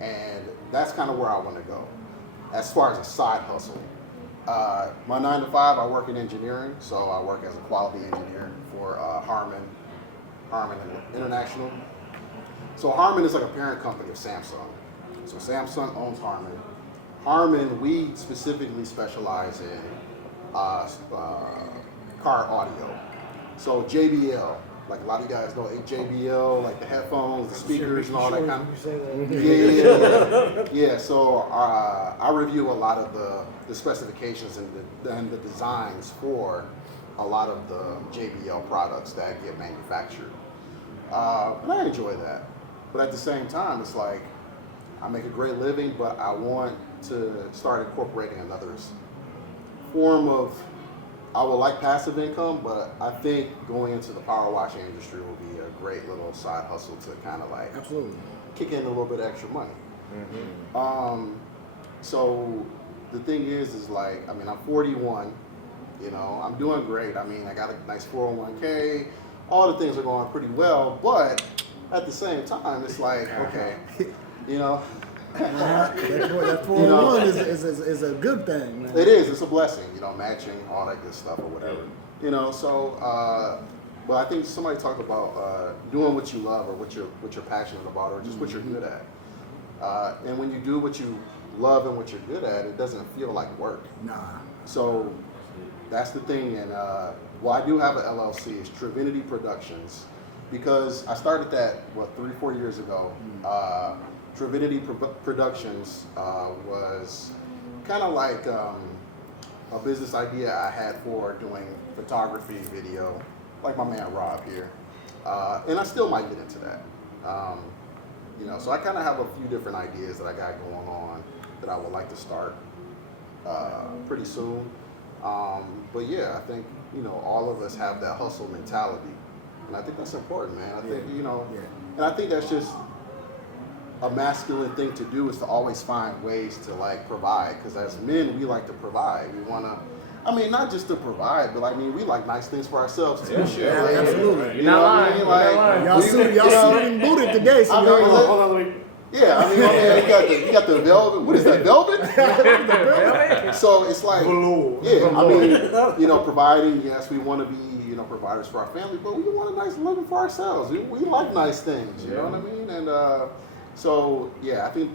and that's kind of where I want to go as far as a side hustle. My 9 to 5, I work in engineering, so I work as a quality engineer for Harman International. So Harman is like a parent company of Samsung. So Samsung owns Harman. Harman, we specifically specialize in car audio. So JBL, like a lot of you guys know JBL, like the headphones, the speakers, and all that kind of. Yeah. So I review a lot of the specifications and the designs for a lot of the JBL products that get manufactured. And I enjoy that. But at the same time, it's like I make a great living, but I want to start incorporating another form of, I would like passive income, but I think going into the power washing industry will be a great little side hustle to kind of like kick in a little bit of extra money. So the thing is like, I mean, I'm 41. You know, I'm doing great. I mean, I got a nice 401k. All the things are going pretty well, but at the same time, it's like, okay, you know. That 401 is a good thing, man. It is. It's a blessing, you know, matching, all that good stuff or whatever. You know, so, but I think somebody talked about doing what you love or what you're passionate about or just what you're good at. And when you do what you love and what you're good at, it doesn't feel like work. Nah. So that's the thing. And well, I do have an LLC. It's Trivinity Productions, because I started that 3-4 years ago. Trivinity Productions was kind of like a business idea I had for doing photography, video, like my man Rob here, and I still might get into that. You know, so I kind of have a few different ideas that I got going on that I would like to start pretty soon. But yeah, I think, you know, all of us have that hustle mentality, and I think that's important, man. I think, you know, and I think that's just a masculine thing to do, is to always find ways to like provide, because as men we like to provide. We want to, I mean, not just to provide, but I mean, we like nice things for ourselves too. Yeah, absolutely. You know what I mean? Like, Y'all suited booted today, so hold on. Yeah, I mean, you got the velvet. What is that, velvet? So it's like, yeah, I mean, you know, providing. Yes, we want to be, you know, providers for our family, but we want a nice living for ourselves. We like nice things. You know what I mean? And so yeah, I think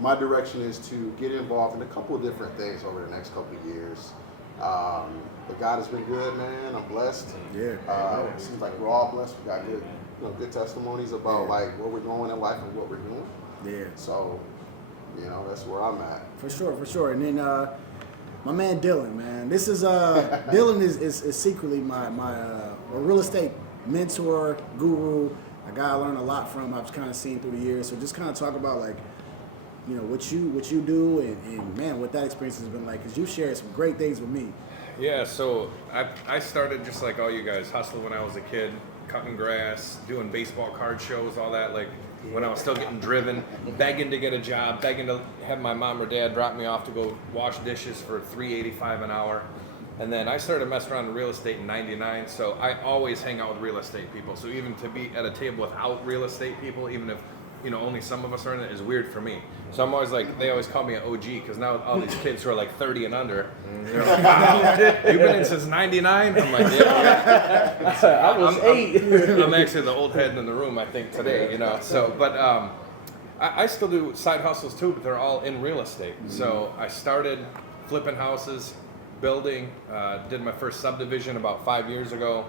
my direction is to get involved in a couple of different things over the next couple of years. But God has been good, man. I'm blessed. Yeah. It seems like we're all blessed. We got good, you know, good testimonies about like where we're going in life and what we're doing. Yeah. So, you know, that's where I'm at. For sure. And then my man Dylan, man. This is Dylan is secretly my real estate mentor, guru, a guy I learned a lot from. I've kind of seen through the years. So just kind of talk about like, you know, what you do and man, what that experience has been like, because you shared some great things with me. Yeah, so I started just like all you guys, hustling when I was a kid, cutting grass, doing baseball card shows, all that, like when I was still getting driven, begging to get a job, begging to have my mom or dad drop me off to go wash dishes for $3.85 an hour. And then I started messing around in real estate in '99, so I always hang out with real estate people. So even to be at a table without real estate people, even if, you know, only some of us are in it, is weird for me. So I'm always like, they always call me an OG, because now all these kids who are like 30 and under, they're like, wow, you've been in since '99? I'm like, yeah. I was 8. I'm actually the old head in the room, I think, today, you know. So, but I still do side hustles too, but they're all in real estate. So I started flipping houses, building, did my first subdivision about 5 years ago.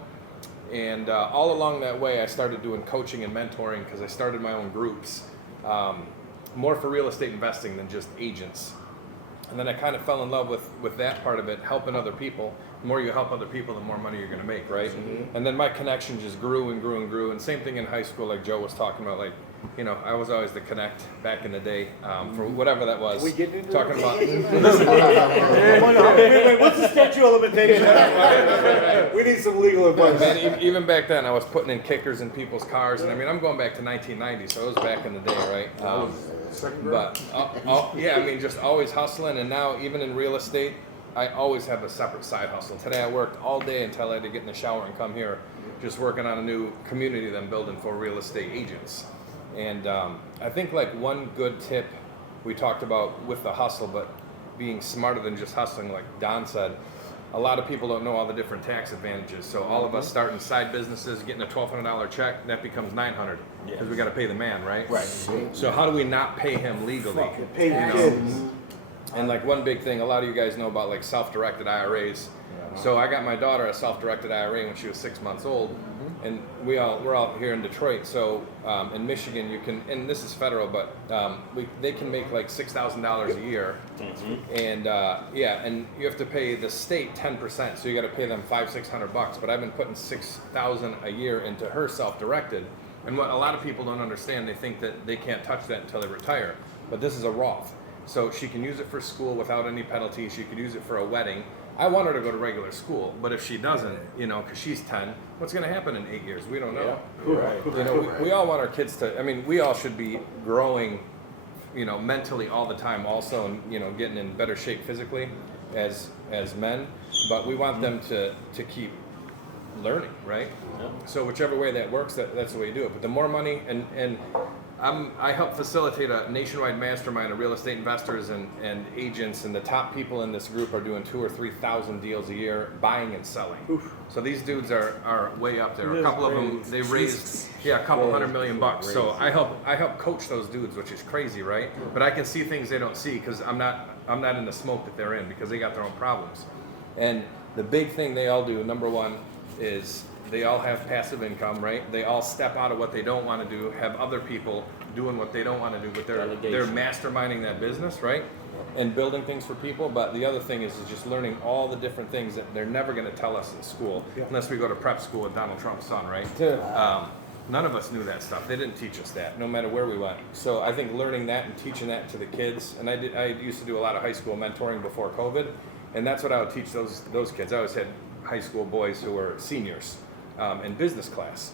And all along that way, I started doing coaching and mentoring, because I started my own groups, more for real estate investing than just agents. And then I kind of fell in love with that part of it, helping other people. The more you help other people, the more money you're going to make, right? Mm-hmm. And then my connection just grew and grew and grew. And same thing in high school, like Joe was talking about, like, you know, I was always the connect back in the day, for whatever that was. We get into talking about. Wait, what's the statute of limitations? We need some legal advice. Man, even back then, I was putting in kickers in people's cars, and I mean, I'm going back to 1990, so it was back in the day, right? But yeah, I mean, just always hustling, and now even in real estate, I always have a separate side hustle. Today, I worked all day until I had to get in the shower and come here, just working on a new community that I'm building for real estate agents. And I think like one good tip we talked about with the hustle, but being smarter than just hustling, like Don said, a lot of people don't know all the different tax advantages. So all of us starting side businesses, getting a $1,200 check, that becomes $900 because we got to pay the man, right? Right. So how do we not pay him legally? Pay your kids. And like one big thing, a lot of you guys know about like self-directed IRAs. So I got my daughter a self-directed IRA when she was 6 months old, and we're all here in Detroit. So in Michigan, you can, and this is federal, but they can make like $6,000 a year, and and you have to pay the state 10%. So you got to pay them $500-600. But I've been putting $6,000 a year into her self-directed, and what a lot of people don't understand, they think that they can't touch that until they retire. But this is a Roth, so she can use it for school without any penalties. She could use it for a wedding. I want her to go to regular school, but if she doesn't, you know, because she's 10, what's going to happen in 8 years? We don't know. Right. You know, we all want our kids to, I mean, we all should be growing, you know, mentally all the time also, and, you know, getting in better shape physically. as men, but we want them to keep learning, right? So whichever way that works, that's the way you do it. But the more money, and I help facilitate a nationwide mastermind of real estate investors and agents, and the top people in this group are doing 2,000 or 3,000 deals a year, buying and selling. Oof. So these dudes are way up there. A couple of them, they raised a couple $100 million. So I help coach those dudes, which is crazy, right? But I can see things they don't see because I'm not in the smoke that they're in, because they got their own problems. And the big thing they all do, number one, is they all have passive income, right? They all step out of what they don't want to do, have other people doing what they don't want to do, but they're masterminding that business, right? And building things for people. But the other thing is just learning all the different things that they're never going to tell us in school, unless we go to prep school with Donald Trump's son, right? None of us knew that stuff. They didn't teach us that, no matter where we went. So I think learning that and teaching that to the kids, and I used to do a lot of high school mentoring before COVID, and that's what I would teach those kids. I always had high school boys who were seniors in business class.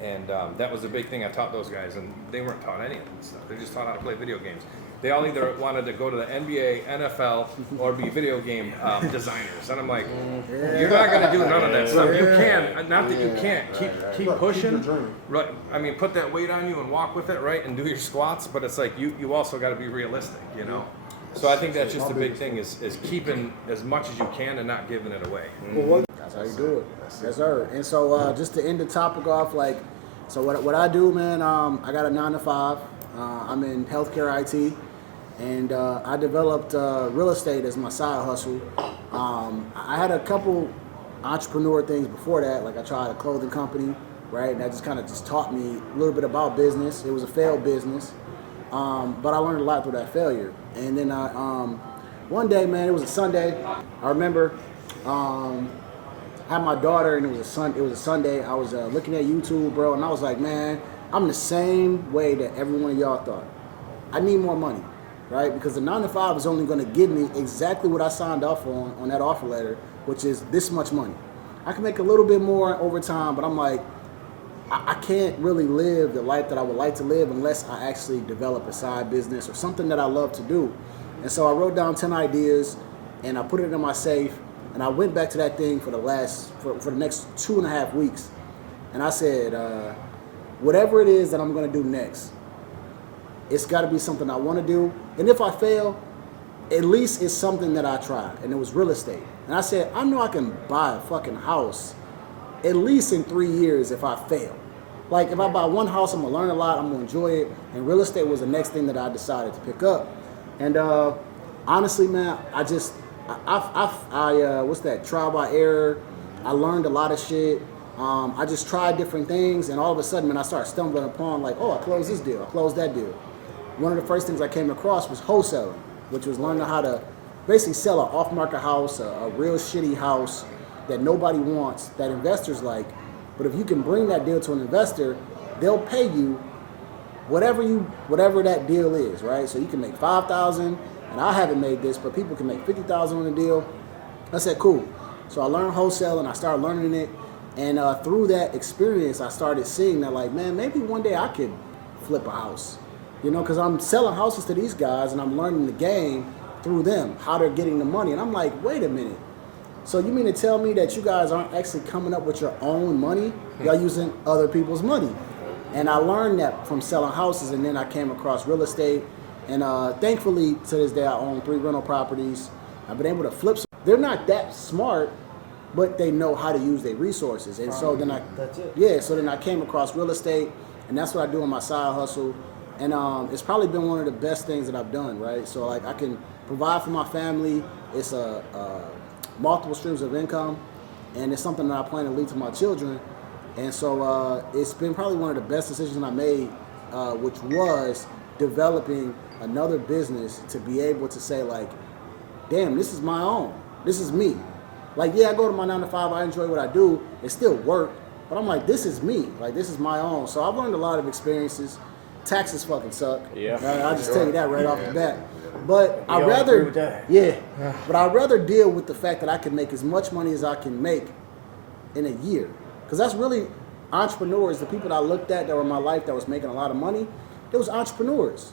And that was the big thing I taught those guys, and they weren't taught any of that stuff. They just taught how to play video games. They all either wanted to go to the NBA, NFL, or be video game designers. And I'm like, you're not going to do none of that stuff. You can, not that you can't. Keep pushing. Right. I mean, put that weight on you and walk with it, right? And do your squats. But it's like you also got to be realistic, you know. So I think that's just the big thing is keeping as much as you can and not giving it away. That's how you do it. Yes, sir. And so just to end the topic off, like, so what I do, man, I got a 9 to 5. I'm in healthcare IT, and I developed real estate as my side hustle. I had a couple entrepreneur things before that. Like I tried a clothing company, right? And that just kind of just taught me a little bit about business. It was a failed business, but I learned a lot through that failure. And then one day, man, it was a Sunday. I remember I had my daughter, and it was a Sunday. I was looking at YouTube, bro, and I was like, man, I'm the same way that every one of y'all thought. I need more money, right? Because the 9 to 5 is only going to give me exactly what I signed up on that offer letter, which is this much money. I can make a little bit more over time, but I'm like, I can't really live the life that I would like to live unless I actually develop a side business or something that I love to do. And so I wrote down 10 ideas, and I put it in my safe, and I went back to that thing for the next 2.5 weeks. And I said, whatever it is that I'm going to do next, it's got to be something I want to do. And if I fail, at least it's something that I tried. And it was real estate. And I said, I know I can buy a fucking house at least in 3 years if I fail. Like, if I buy one house, I'm going to learn a lot, I'm going to enjoy it. And real estate was the next thing that I decided to pick up. And honestly, man, I what's that, trial by error. I learned a lot of shit. I just tried different things, and all of a sudden, man, I started stumbling upon, like, oh, I closed this deal, I closed that deal. One of the first things I came across was wholesaling, which was learning how to basically sell an off-market house, a real shitty house that nobody wants, that investors like. But if you can bring that deal to an investor, they'll pay you whatever that deal is, right? So you can make $5,000, and I haven't made this, but people can make $50,000 on a deal. I said, cool. So I learned wholesaling, I started learning it, and through that experience, I started seeing that, like, man, maybe one day I could flip a house, you know, because I'm selling houses to these guys, and I'm learning the game through them, how they're getting the money. And I'm like, wait a minute. So you mean to tell me that you guys aren't actually coming up with your own money? Y'all using other people's money. And I learned that from selling houses, and then I came across real estate. And thankfully, to this day, I own 3 rental properties. I've been able to flip some. They're not that smart, but they know how to use their resources. And so then so then I came across real estate, and that's what I do on my side hustle. And it's probably been one of the best things that I've done, right? So like I can provide for my family. It's multiple streams of income, and it's something that I plan to leave to my children. And so it's been probably one of the best decisions I made, which was developing another business to be able to say, like, damn, this is my own. This is me. Like, yeah, I go to my 9 to 5, I enjoy what I do. It's still work, but I'm like, this is me. Like, this is my own. So I've learned a lot of experiences. Taxes fucking suck. Yeah. I'll just tell you that right off the bat. But I'd rather deal with the fact that I can make as much money as I can make in a year. Because that's really entrepreneurs, the people that I looked at that were in my life that was making a lot of money, it was entrepreneurs.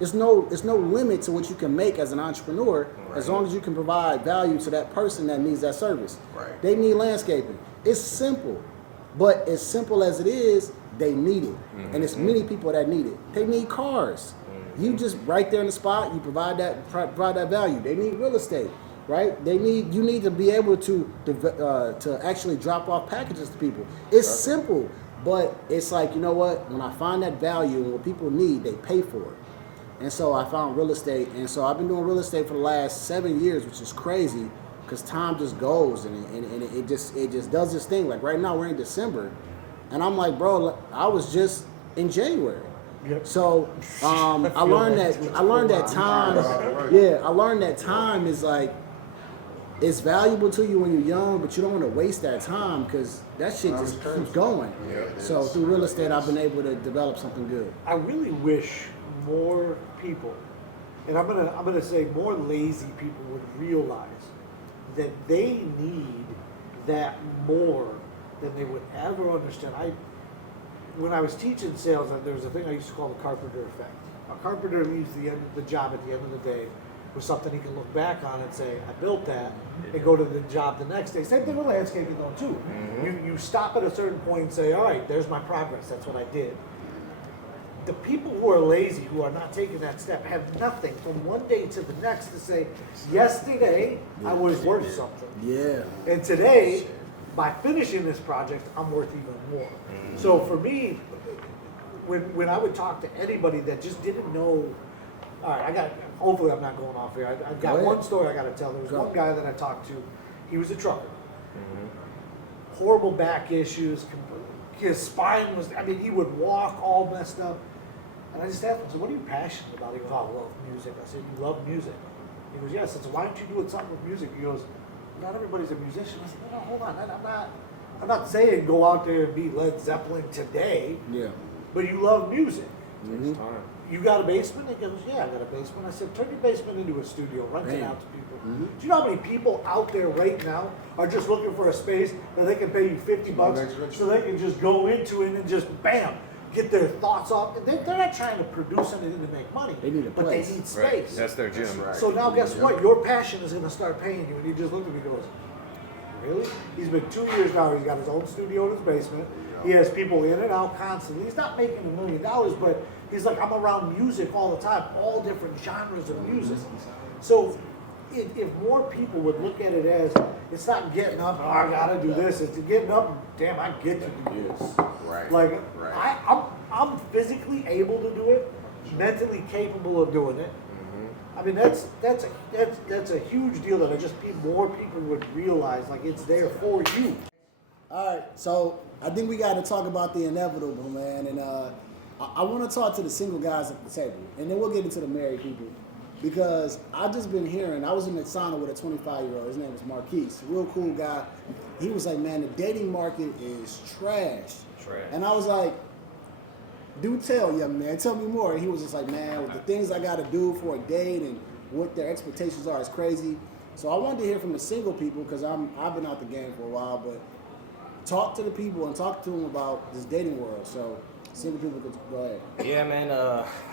It's no limit to what you can make as an entrepreneur as long as you can provide value to that person that needs that service. Right. They need landscaping. It's simple, but as simple as it is, they need it, and it's many people that need it. They need cars. You just right there in the spot. You provide that value. They need real estate, right? You need to be able to actually drop off packages to people. It's simple, but it's like, you know what? When I find that value and what people need, they pay for it. And so I found real estate, and so I've been doing real estate for the last 7 years, which is crazy because time just goes and it just does this thing. Like right now we're in December, and I'm like, bro, I was just in January. Yep. So I learned that time. Yeah, I learned that time is like it's valuable to you when you're young, but you don't want to waste that time because that shit just keeps going. Yeah, so through real estate, I've been able to develop something good. I really wish more people, and I'm gonna say more lazy people would realize that they need that more than they would ever understand. When I was teaching sales, there was a thing I used to call the carpenter effect. A carpenter leaves the job at the end of the day with something he can look back on and say, I built that, and go to the job the next day. Same thing with landscaping though too. You stop at a certain point and say, all right, there's my progress, that's what I did. The people who are lazy, who are not taking that step, have nothing from one day to the next to say, yesterday I was worth something. Yeah. And today, by finishing this project, I'm worth even more. So for me, when I would talk to anybody that just didn't know, all right, hopefully I'm not going off here. I've got one story I got to tell. There was one guy that I talked to. He was a trucker. Horrible back issues. His spine was, he would walk all messed up. And I just asked him, I said, what are you passionate about? He goes, oh, I love music. I said, you love music? He goes, yes. I said, why don't you do something with music? He goes, not everybody's a musician. I said, no, hold on. I'm not saying go out there and be Led Zeppelin today. Yeah. But you love music. Mm-hmm. You got a basement? He goes, yeah, I got a basement. I said, turn your basement into a studio, rent it out to people. Mm-hmm. Do you know how many people out there right now are just looking for a space that they can pay you $50 so they can just go into it and just bam, get their thoughts off? They're not trying to produce anything to make money, They need a but place. they need space. Right. That's their gym. Right. So now guess what? Your passion is going to start paying you. And he just looked at me and goes, really? He's been 2 years now. He's got his own studio in his basement. He has people in and out constantly. He's not making $1 million, but he's like, I'm around music all the time, all different genres of music. So if more people would look at it as, it's not getting up, oh, I gotta do this. It's getting up, damn, I get to do this. Right. Like, Right. I'm physically able to do it, mentally capable of doing it. I mean, that's a huge deal that more people would realize, like, it's there for you. All right, so I think we got to talk about the inevitable, man. And I want to talk to the single guys at the table, and then we'll get into the married people. Because I've just been hearing, I was in the sauna with a 25-year-old. His name was Marquise, real cool guy. He was like, man, the dating market is trash. And I was like, do tell, young man, tell me more. And he was just like, man, the things I got to do for a date and what their expectations are is crazy. So I wanted to hear from the single people because I've been out the game for a while, but talk to the people and talk to them about this dating world. So single people could go ahead. Yeah, man,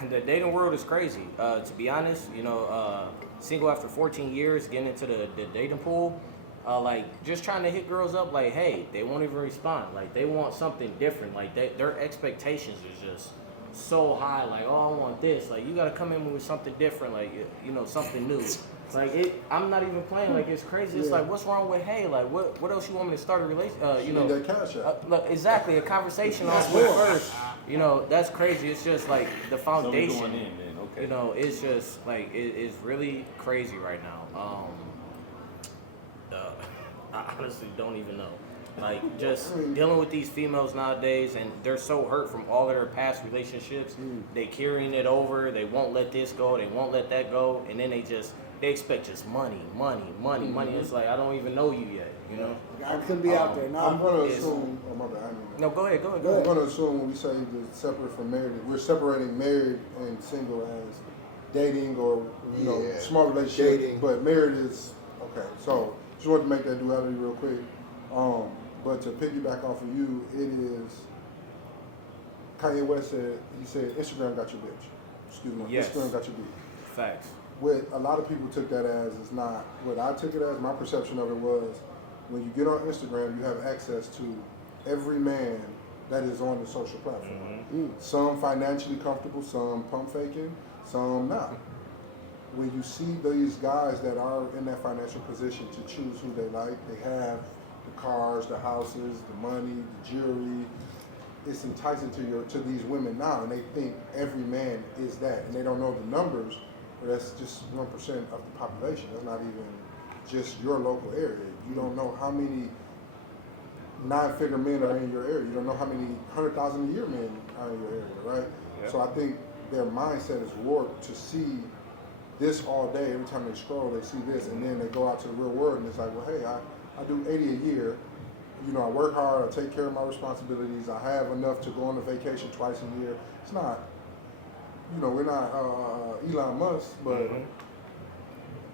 the dating world is crazy. To be honest, single after 14 years, getting into the dating pool, like just trying to hit girls up, like, hey, they won't even respond. Like they want something different. Like their expectations is just so high. Like, oh, I want this. Like you got to come in with something different. Like something new. Like I'm not even playing. Like it's crazy. It's like, what's wrong with hey? Like what else you want me to start a relation? That CashApp. Look, exactly, a conversation on first. That's crazy. It's just like the foundation. Going in, then. Okay. It's just like it's really crazy right now. I honestly don't even know. Like just dealing with these females nowadays, and they're so hurt from all their past relationships. They carrying it over. They won't let this go. They won't let that go, and then they expect just money. It's like I don't even know you yet. I couldn't be out there. I'm No, going to assume, oh my bad, I mean, No, go ahead. I'm going to assume when we say the separate from married, we're separating married and single as dating or Yeah. small relationship, Dating. but married is okay. So just wanted to make that duality real quick. But to piggyback off of you, it is Kanye West said Instagram got your bitch. excuse me, Yes. Instagram got you beat. Facts. What a lot of people took that as is not what I took it as. My perception of it was when you get on Instagram, you have access to every man that is on the social platform. Some financially comfortable, some pump faking, some not. When you see these guys that are in that financial position to choose who they like, they have the cars, the houses, the money, the jewelry. It's enticing to these women now, and they think every man is that, and they don't know the numbers. But that's just 1% of the population. That's not even just your local area. You don't know how many 9-figure men are in your area. You don't know how many 100,000 a year men are in your area, right? Yeah. So I think their mindset is warped to see this all day. Every time they scroll, they see this, and then they go out to the real world, and it's like, well, hey, I do 80 a year. You know, I work hard. I take care of my responsibilities. I have enough to go on a vacation twice a year. It's not, you know, we're not Elon Musk, but I can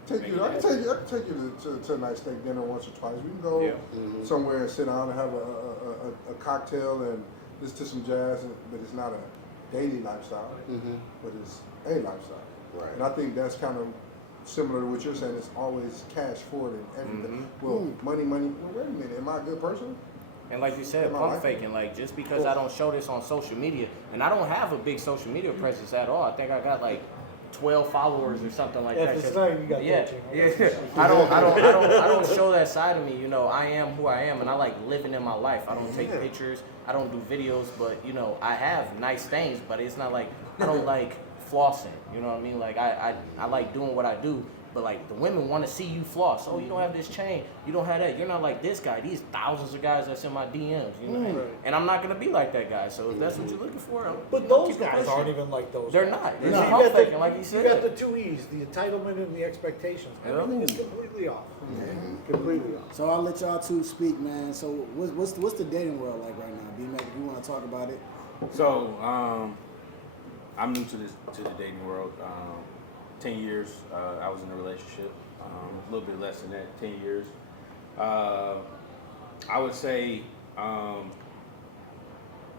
take you to a nice steak dinner once or twice. We can go somewhere and sit down and have a cocktail and listen to some jazz, but it's not a daily lifestyle, but it's a lifestyle. Right. And I think that's kind of similar to what you're saying. It's always cash forward and everything. Well, money. Well, wait a minute. Am I a good person? And like you said, pump faking. Like just because I don't show this on social media, and I don't have a big social media presence at all. I think I got like 12 followers or something like that. If it's not, you got Yeah. that. I don't show that side of me. You know, I am who I am, and I like living in my life. I don't take pictures. I don't do videos, but you know, I have nice things, but it's not like I don't like flossing. You know what I mean? Like I like doing what I do. But like the women want to see you floss. Oh, you don't have this chain. You don't have that. You're not like this guy. These thousands of guys that's in my DMs. You know, and I'm not gonna be like that guy. So if that's what you're looking for, But those guys aren't even like those. They're guys. not. They're You pump got faking, like you said. You got the two E's: the entitlement and the expectations. Everything is completely off. Completely off. So I'll let y'all two speak, man. So what's the dating world like right now? B-Mac, if you want to talk about it. So, I'm new to the dating world. 10 years, I was in a relationship. A little bit less than that, 10 years. I would say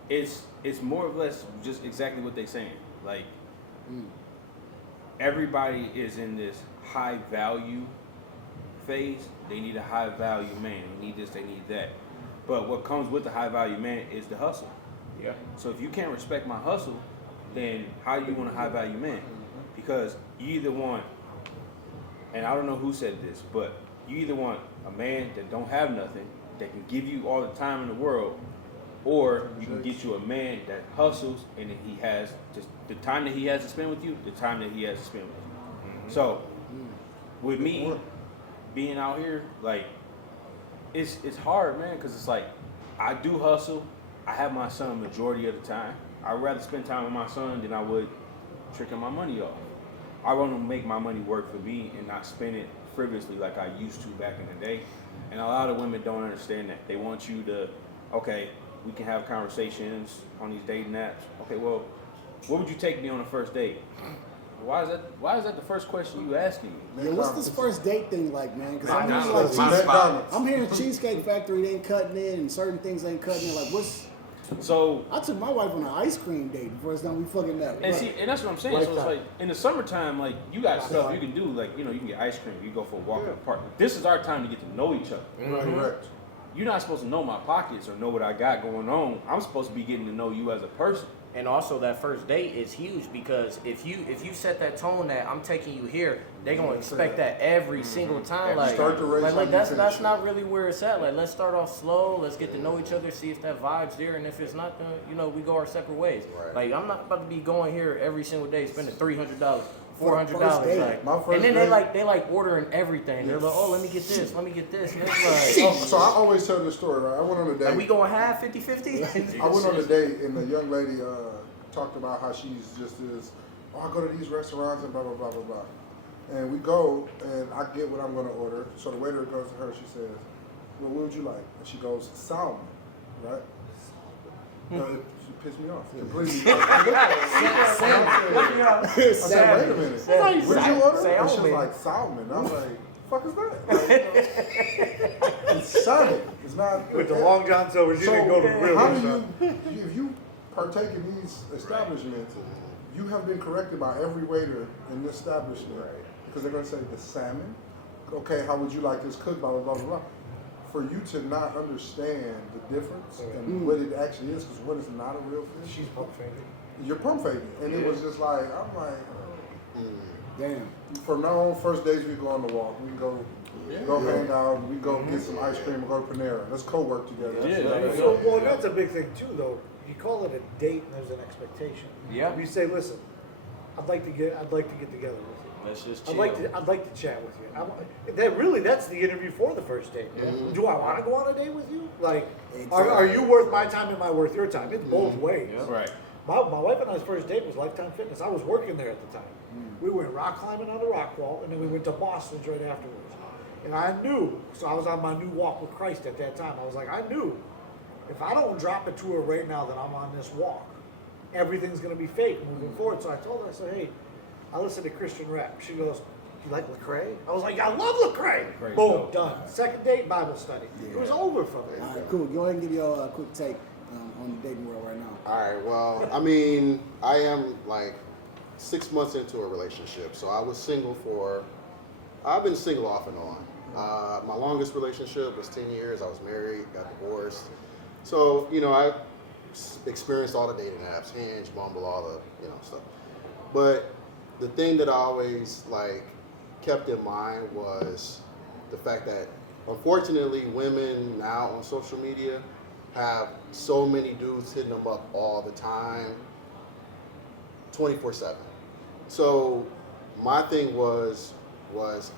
it's more or less just exactly what they're saying. Like everybody is in this high value phase. They need a high value man. They need this, they need that. But what comes with the high value man is the hustle. Yeah. So if you can't respect my hustle, then how do you want a high value man? Because you either want, and I don't know who said this, but you either want a man that don't have nothing, that can give you all the time in the world, or you can get you a man that hustles and that he has just the time that he has to spend with you, the time that he has to spend with you. So with me being out here, like it's hard, man, because it's like I do hustle. I have my son majority of the time. I'd rather spend time with my son than I would tricking my money off. I want to make my money work for me and not spend it frivolously like I used to back in the day. And a lot of women don't understand that. They want you to, okay, we can have conversations on these dating apps. Okay, well, what would you take me on a first date? Why is that the first question you asking me? Yeah, what's this first date thing like, man? Because I'm hearing McDonald's. like I'm hearing Cheesecake Factory they ain't cutting in, and certain things ain't cutting in. Like what's? So I took my wife on an ice cream date the first time we fucking met. and see, and that's what I'm saying. So it's like in the summertime, like you got stuff you can do, like you know, you can get ice cream, you go for a walk in the park. This is our time to get to know each other. Correct. You're not supposed to know my pockets or know what I got going on. I'm supposed to be getting to know you as a person. And also that first date is huge because if you set that tone that I'm taking you here, they're gonna expect that every single time. Like, Start the race like how that's you that's finish not really where it's at. Like let's start off slow, let's get to know each other, see if that vibe's there, and if it's not, then you know we go our separate ways. Right. Like I'm not about to be going here every single day spending $300, $400. My Like, first and then date- they like ordering everything. They're like, oh, let me get this, let me get this. And it's like, So I always tell this story, right? I went on a date. like we going half 50-50? I went on a date and the young lady talked about how she's just is, oh, I go to these restaurants and blah, blah, blah, blah, blah. And we go and I get what I'm going to order. So the waiter goes to her, she says, well, what would you like? And she goes, salmon, right? She pissed me off completely. I said, wait a minute. What did you order? And she was like, salmon. I was like, fuck is that? Like, it's salmon. It's not. With the Long John Silver's, you didn't go to the real How restaurant. do you, if you partake in these establishments, you have been corrected by every waiter in the establishment because they're going to say the salmon. Okay, how would you like this cooked? Blah blah blah blah. For you to not understand the difference and what it actually is, because what is not a real fish? She's pump faking. You're pump faking, and it was just like I'm like, Damn. from now on, first days we go on the walk. We go hang out. We go get some ice cream and go to Panera. Let's co-work together. So, well, that's a big thing too, though. You call it a date, and there's an expectation. Yeah. You say, listen, I'd like to get together with you. Let's just I'd chill. like to chat with you. That's the interview for the first date. Do I want to go on a date with you? Like, are you worth my time and am I worth your time? It's both ways. Yeah. Right. My wife and I's first date was Lifetime Fitness. I was working there at the time. We went rock climbing on the rock wall, and then we went to Boston's right afterwards. And I knew, so I was on my new walk with Christ at that time. I was like, I knew, if I don't drop it to her right now that I'm on this walk, everything's going to be fake moving forward. So I told her, I said, hey, I listen to Christian rap. She goes, you like Lecrae? I was like, I love Lecrae. Lecrae's Boom, dope. done. Second date, Bible study. It was over from there. All right, cool. Go ahead and give your quick take on the dating world right now. All right, well, I mean, I am like 6 months into a relationship. So I was single I've been single off and on. My longest relationship was 10 years. I was married, got divorced. So, I experienced all the dating apps, Hinge, Bumble, all the, stuff. But the thing that I always kept in mind was the fact that unfortunately women now on social media have so many dudes hitting them up all the time, 24/7. So my thing was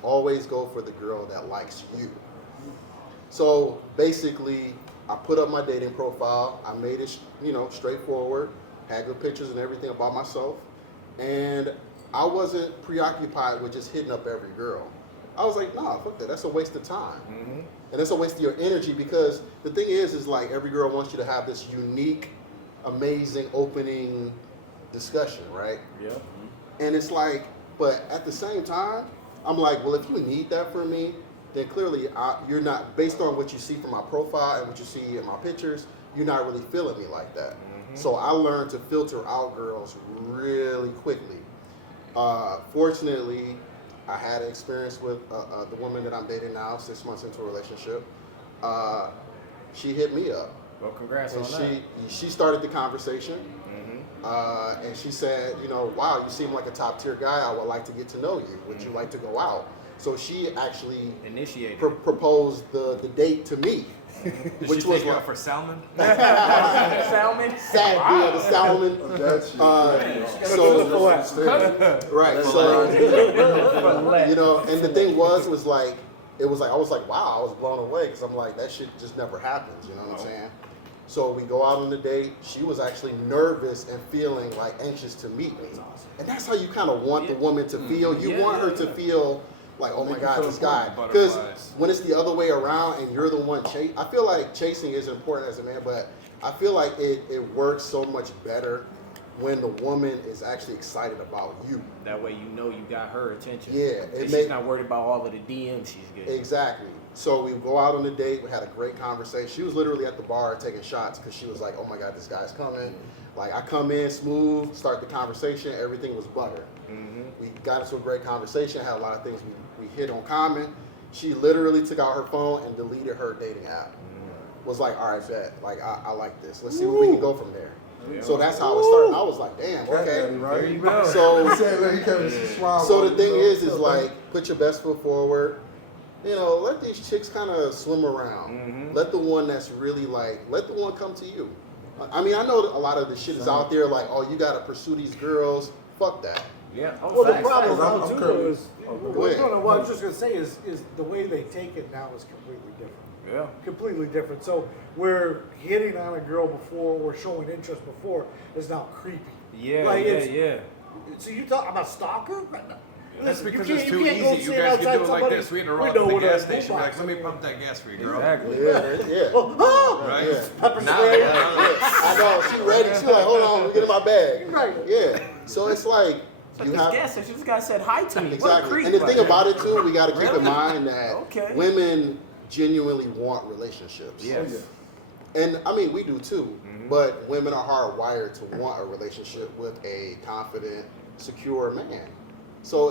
always go for the girl that likes you. So basically, I put up my dating profile. I made it, straightforward, had good pictures and everything about myself. And I wasn't preoccupied with just hitting up every girl. I was like, nah, fuck that. That's a waste of time. And it's a waste of your energy because the thing is every girl wants you to have this unique, amazing opening discussion, right? Yeah. And it's like, but at the same time, I'm like, well, if you need that from me, then clearly you're not, based on what you see from my profile and what you see in my pictures, you're not really feeling me like that. So I learned to filter out girls really quickly. Fortunately, I had an experience with the woman that I'm dating now, 6 months into a relationship. She hit me up. Well, congrats And on that. she started the conversation. And she said, wow, you seem like a top tier guy. I would like to get to know you. Would you like to go out? So she actually Initiated. proposed the date to me. Did Which she was take you like- out for salmon? Salmon? The salmon. That's So right. So and the thing was like I was like, wow, I was blown away because I'm like, that shit just never happens. You know what I'm saying? So we go out on the date. She was actually nervous and feeling like anxious to meet me. And that's how you kind of want the woman to feel. You want her to feel like, oh my God, this guy. Because when it's the other way around and you're the one chasing, I feel like chasing is important as a man, but I feel like it works so much better when the woman is actually excited about you. That way you know you got her attention. Yeah. And she's not worried about all of the DMs she's getting. Exactly. So we go out on a date. We had a great conversation. She was literally at the bar taking shots because she was like, oh my God, this guy's coming. Like, I come in smooth, start the conversation. Everything was butter. We got into a great conversation, had a lot of things we hit on common. She literally took out her phone and deleted her dating app. Was like, all right, bet. Like, I like this. Let's see where we can go from there. So that's how it started. I was like, damn, okay. right? you go. So So the thing is like, put your best foot forward. Let these chicks kind of swim around. Let the one that's really let the one come to you. I mean, I know a lot of the shit is out there like, oh, you got to pursue these girls. Fuck that. Yeah. Oh, Well, the facts, problem facts. now I'm too curvy. is, Go ahead. what I was just gonna say is the way they take it now is completely different. Yeah. Completely different. So where hitting on a girl before or showing interest before is now creepy. Yeah, Like, yeah. So you talk, I'm a stalker? That's Listen, because you it's can't- too you can't go easy. You stand guys can outside do it like somebody's this. We had to roll up window to the with a gas station. Be boombox. like, let me pump that gas for you, girl. Exactly. Yeah. Oh, Right? Yeah. pepper Nah, spray. I know. She ready. She like, hold on, let me get in my bag. Right. Yeah. So it's like, So you this have. gas station, this guy said hi to me. What a Exactly. creep. And the thing Like, about it too, we got to keep Really? in mind that Okay. women genuinely want relationships. Yes. And I mean, we do too. But women are hardwired to want a relationship with a confident, secure man. So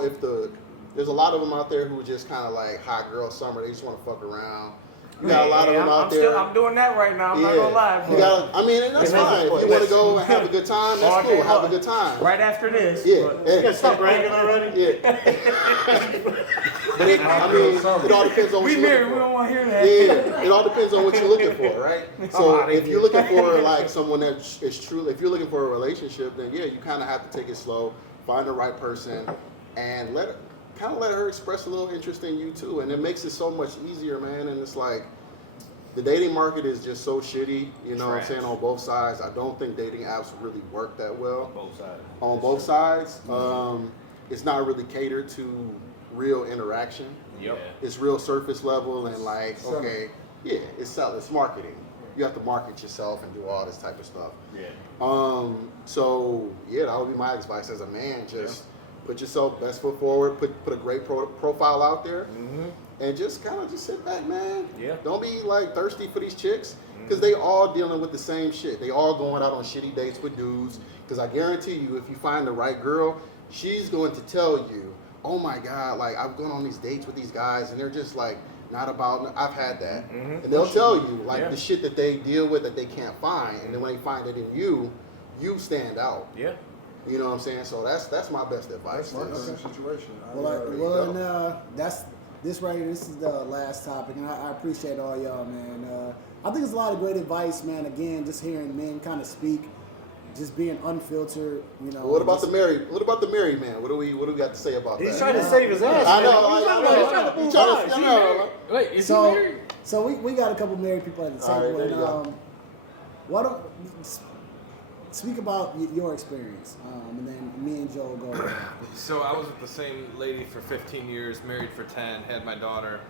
there's a lot of them out there who are just kind of like hot girl summer. They just want to fuck around. You got a lot of them out there. I'm doing that right now. I'm not gonna lie. You got. I mean, and that's fine. If you want to go and have a good time, that's cool. Have a good time. Right after this. Yeah. You gotta stop bragging already? Yeah. But it all depends on what We you're married. looking We for. don't want to hear that. Yeah, it all depends on what you're looking for, right? So if you're looking for like someone that is truly, if you're looking for a relationship, then yeah, you kind of have to take it slow, find the right person, and let her express a little interest in you too, and it makes it so much easier, man. And it's like the dating market is just so shitty, you know what I'm saying, on both sides. I don't think dating apps really work that well. On both sides. It's not really catered to real interaction. Yep. It's real surface level and like, okay, yeah, it's marketing. You have to market yourself and do all this type of stuff. Yeah. So yeah, that would be my advice as a man. Just put yourself best foot forward, put a great profile out there, and just kind of just sit back, man. Yeah. Don't be like thirsty for these chicks, because they all dealing with the same shit. They all going out on shitty dates with dudes. Because I guarantee you, if you find the right girl, she's going to tell you, oh my God, like I've gone on these dates with these guys and they're just like not about, I've had that. And they'll tell you like the shit that they deal with that they can't find. And then when they find it in you, you stand out. Yeah. You know what I'm saying? So that's my best advice. That's my same situation. That's this right here. This is the last topic, and I appreciate all y'all, man. I think it's a lot of great advice, man. Again, just hearing men kind of speak, just being unfiltered, you know. What about the married? What about the married man? What do we got to say about that? He's trying to save his ass. I know. He's trying to move on. Wait, is he married? So we got a couple married people at the table, All right, there you go. and why don't speak about your experience, and then me and Joe go around. So I was with the same lady for 15 years, married for 10, had my daughter,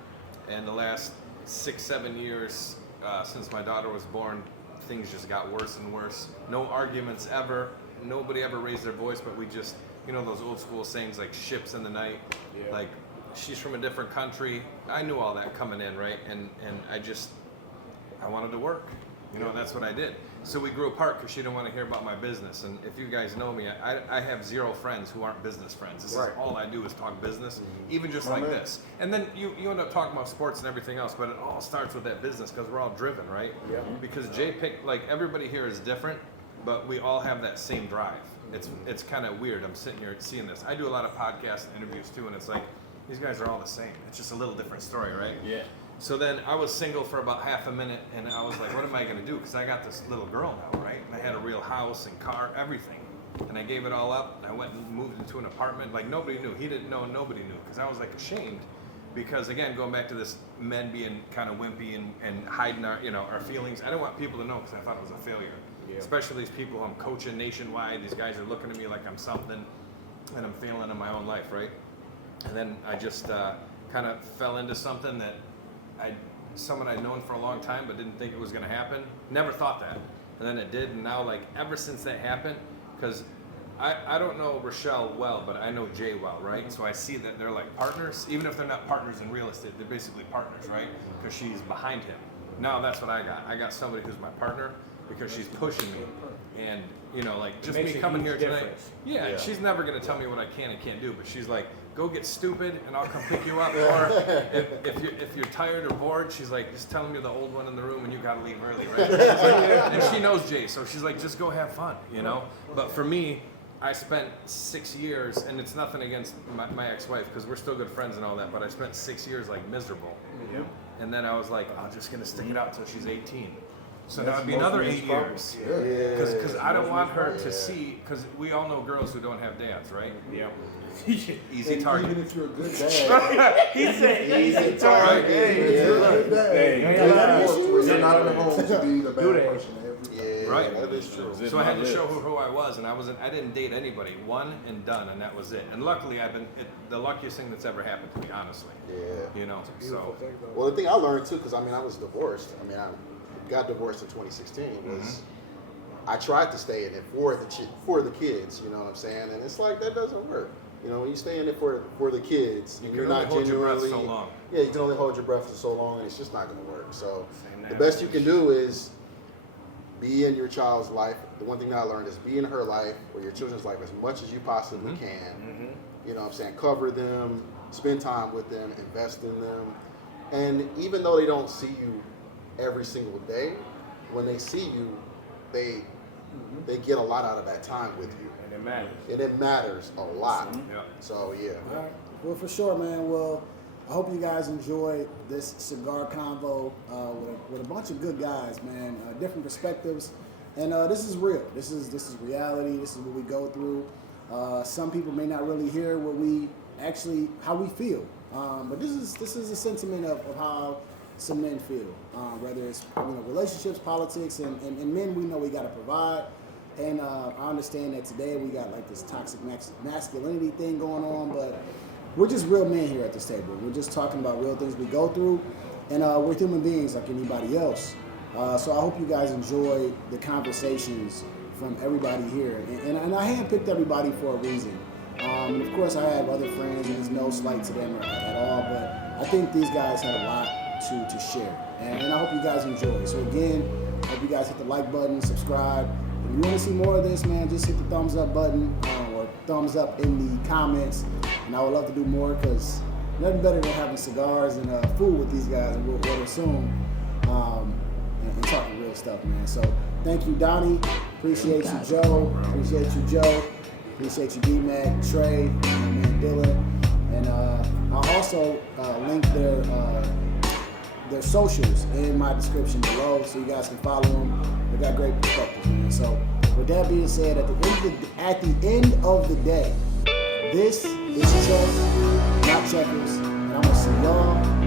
and the last 6-7 years since my daughter was born, things just got worse and worse. No arguments ever. Nobody ever raised their voice, but we just, you know, those old school sayings like ships in the night. Yeah. Like, she's from a different country. I knew all that coming in, right? And I wanted to work. You know, that's what I did. So we grew apart because she didn't want to hear about my business. And if you guys know me, I have 0 friends who aren't business friends. This is all I do is talk business, even just like this. And then you end up talking about sports and everything else, but it all starts with that business because we're all driven, right? Yeah. Because Jay picked, like, everybody here is different, but we all have that same drive. It's kind of weird. I'm sitting here seeing this. I do a lot of podcast interviews too, and it's like, these guys are all the same. It's just a little different story, right? Yeah. So then I was single for about half a minute, and I was like, what am I going to do? Because I got this little girl now, right? And I had a real house and car, everything. And I gave it all up. And I went and moved into an apartment. Like, nobody knew. He didn't know, nobody knew. Because I was, like, ashamed. Because, again, going back to this men being kind of wimpy and hiding our, our feelings, I didn't want people to know because I thought it was a failure. Yeah. Especially these people who I'm coaching nationwide. These guys are looking at me like I'm something, and I'm failing in my own life, right? And then I just kind of fell into something that someone I'd known for a long time but didn't think it was going to happen. Never thought that. And then it did, and now, like, ever since that happened, because I don't know Rochelle well, but I know Jay well, right? So I see that they're like partners. Even if they're not partners in real estate, they're basically partners, right? Because she's behind him. Now that's what I got. I got somebody who's my partner because she's pushing me. And, like, just me coming here tonight. Yeah, she's never going to tell me what I can and can't do, but she's like, go get stupid and I'll come pick you up. Or if you're tired or bored, she's like, just tell me you're the old one in the room and you got to leave early, right? And she knows Jay, so she's like, just go have fun, But for me, I spent 6 years, and it's nothing against my ex-wife because we're still good friends and all that, but I spent 6 years like miserable. Yep. And then I was like, I'm just going to stick it out till she's 18. So that would be another 8 years. Because I don't want her to see, because we all know girls who don't have dads, right? Yeah. Easy target. Even if you're a good dad, He said easy target. you're not in the home to be the bad person. Right. That is true. So I had to show her who I was, and I didn't date anybody. One and done, and that was it. And luckily, I've been the luckiest thing that's ever happened to me, honestly. Yeah. So. Well, the thing I learned too, because I was divorced. I got divorced in 2016. Was I tried to stay in it for the kids. You know what I'm saying? And it's like that doesn't work. When you stay in it for the kids, You you're can only not hold your breath genuinely. so long. Yeah, you can only hold your breath for so long, and it's just not going to work. So the best you can do is be in your child's life. The one thing that I learned is be in her life or your children's life as much as you possibly can. You know what I'm saying? Cover them, spend time with them, invest in them. And even though they don't see you every single day, when they see you, they get a lot out of that time with you. And it matters. And it matters a lot. Yeah. So, yeah. All right. Well, for sure, man. Well, I hope you guys enjoyed this cigar convo with a bunch of good guys, man. Different perspectives, and this is real. This is reality. This is what we go through. Some people may not really hear how we feel, but this is a sentiment of how some men feel. Whether it's relationships, politics, and men, we know we got to provide. And I understand that today we got like this toxic masculinity thing going on, but we're just real men here at this table. We're just talking about real things we go through, and we're human beings like anybody else. So I hope you guys enjoy the conversations from everybody here. And I handpicked everybody for a reason. And of course, I have other friends, and there's no slight to them at all, but I think these guys had a lot to share. And I hope you guys enjoy. So again, I hope you guys hit the like button, subscribe. If you want to see more of this, man, just hit the thumbs up button or thumbs up in the comments. And I would love to do more because nothing better than having cigars and food with these guys, and we'll order soon and talking real stuff, man. So thank you, Donnie. Appreciate you, Joe. Appreciate you, Joe. Appreciate you, D-Mac, Trey, my man Dylan. And I'll also link their socials in my description below so you guys can follow them. They got great perspectives, man. So with that being said, at the end of the day, this is chess, not checkers, and I'm gonna see y'all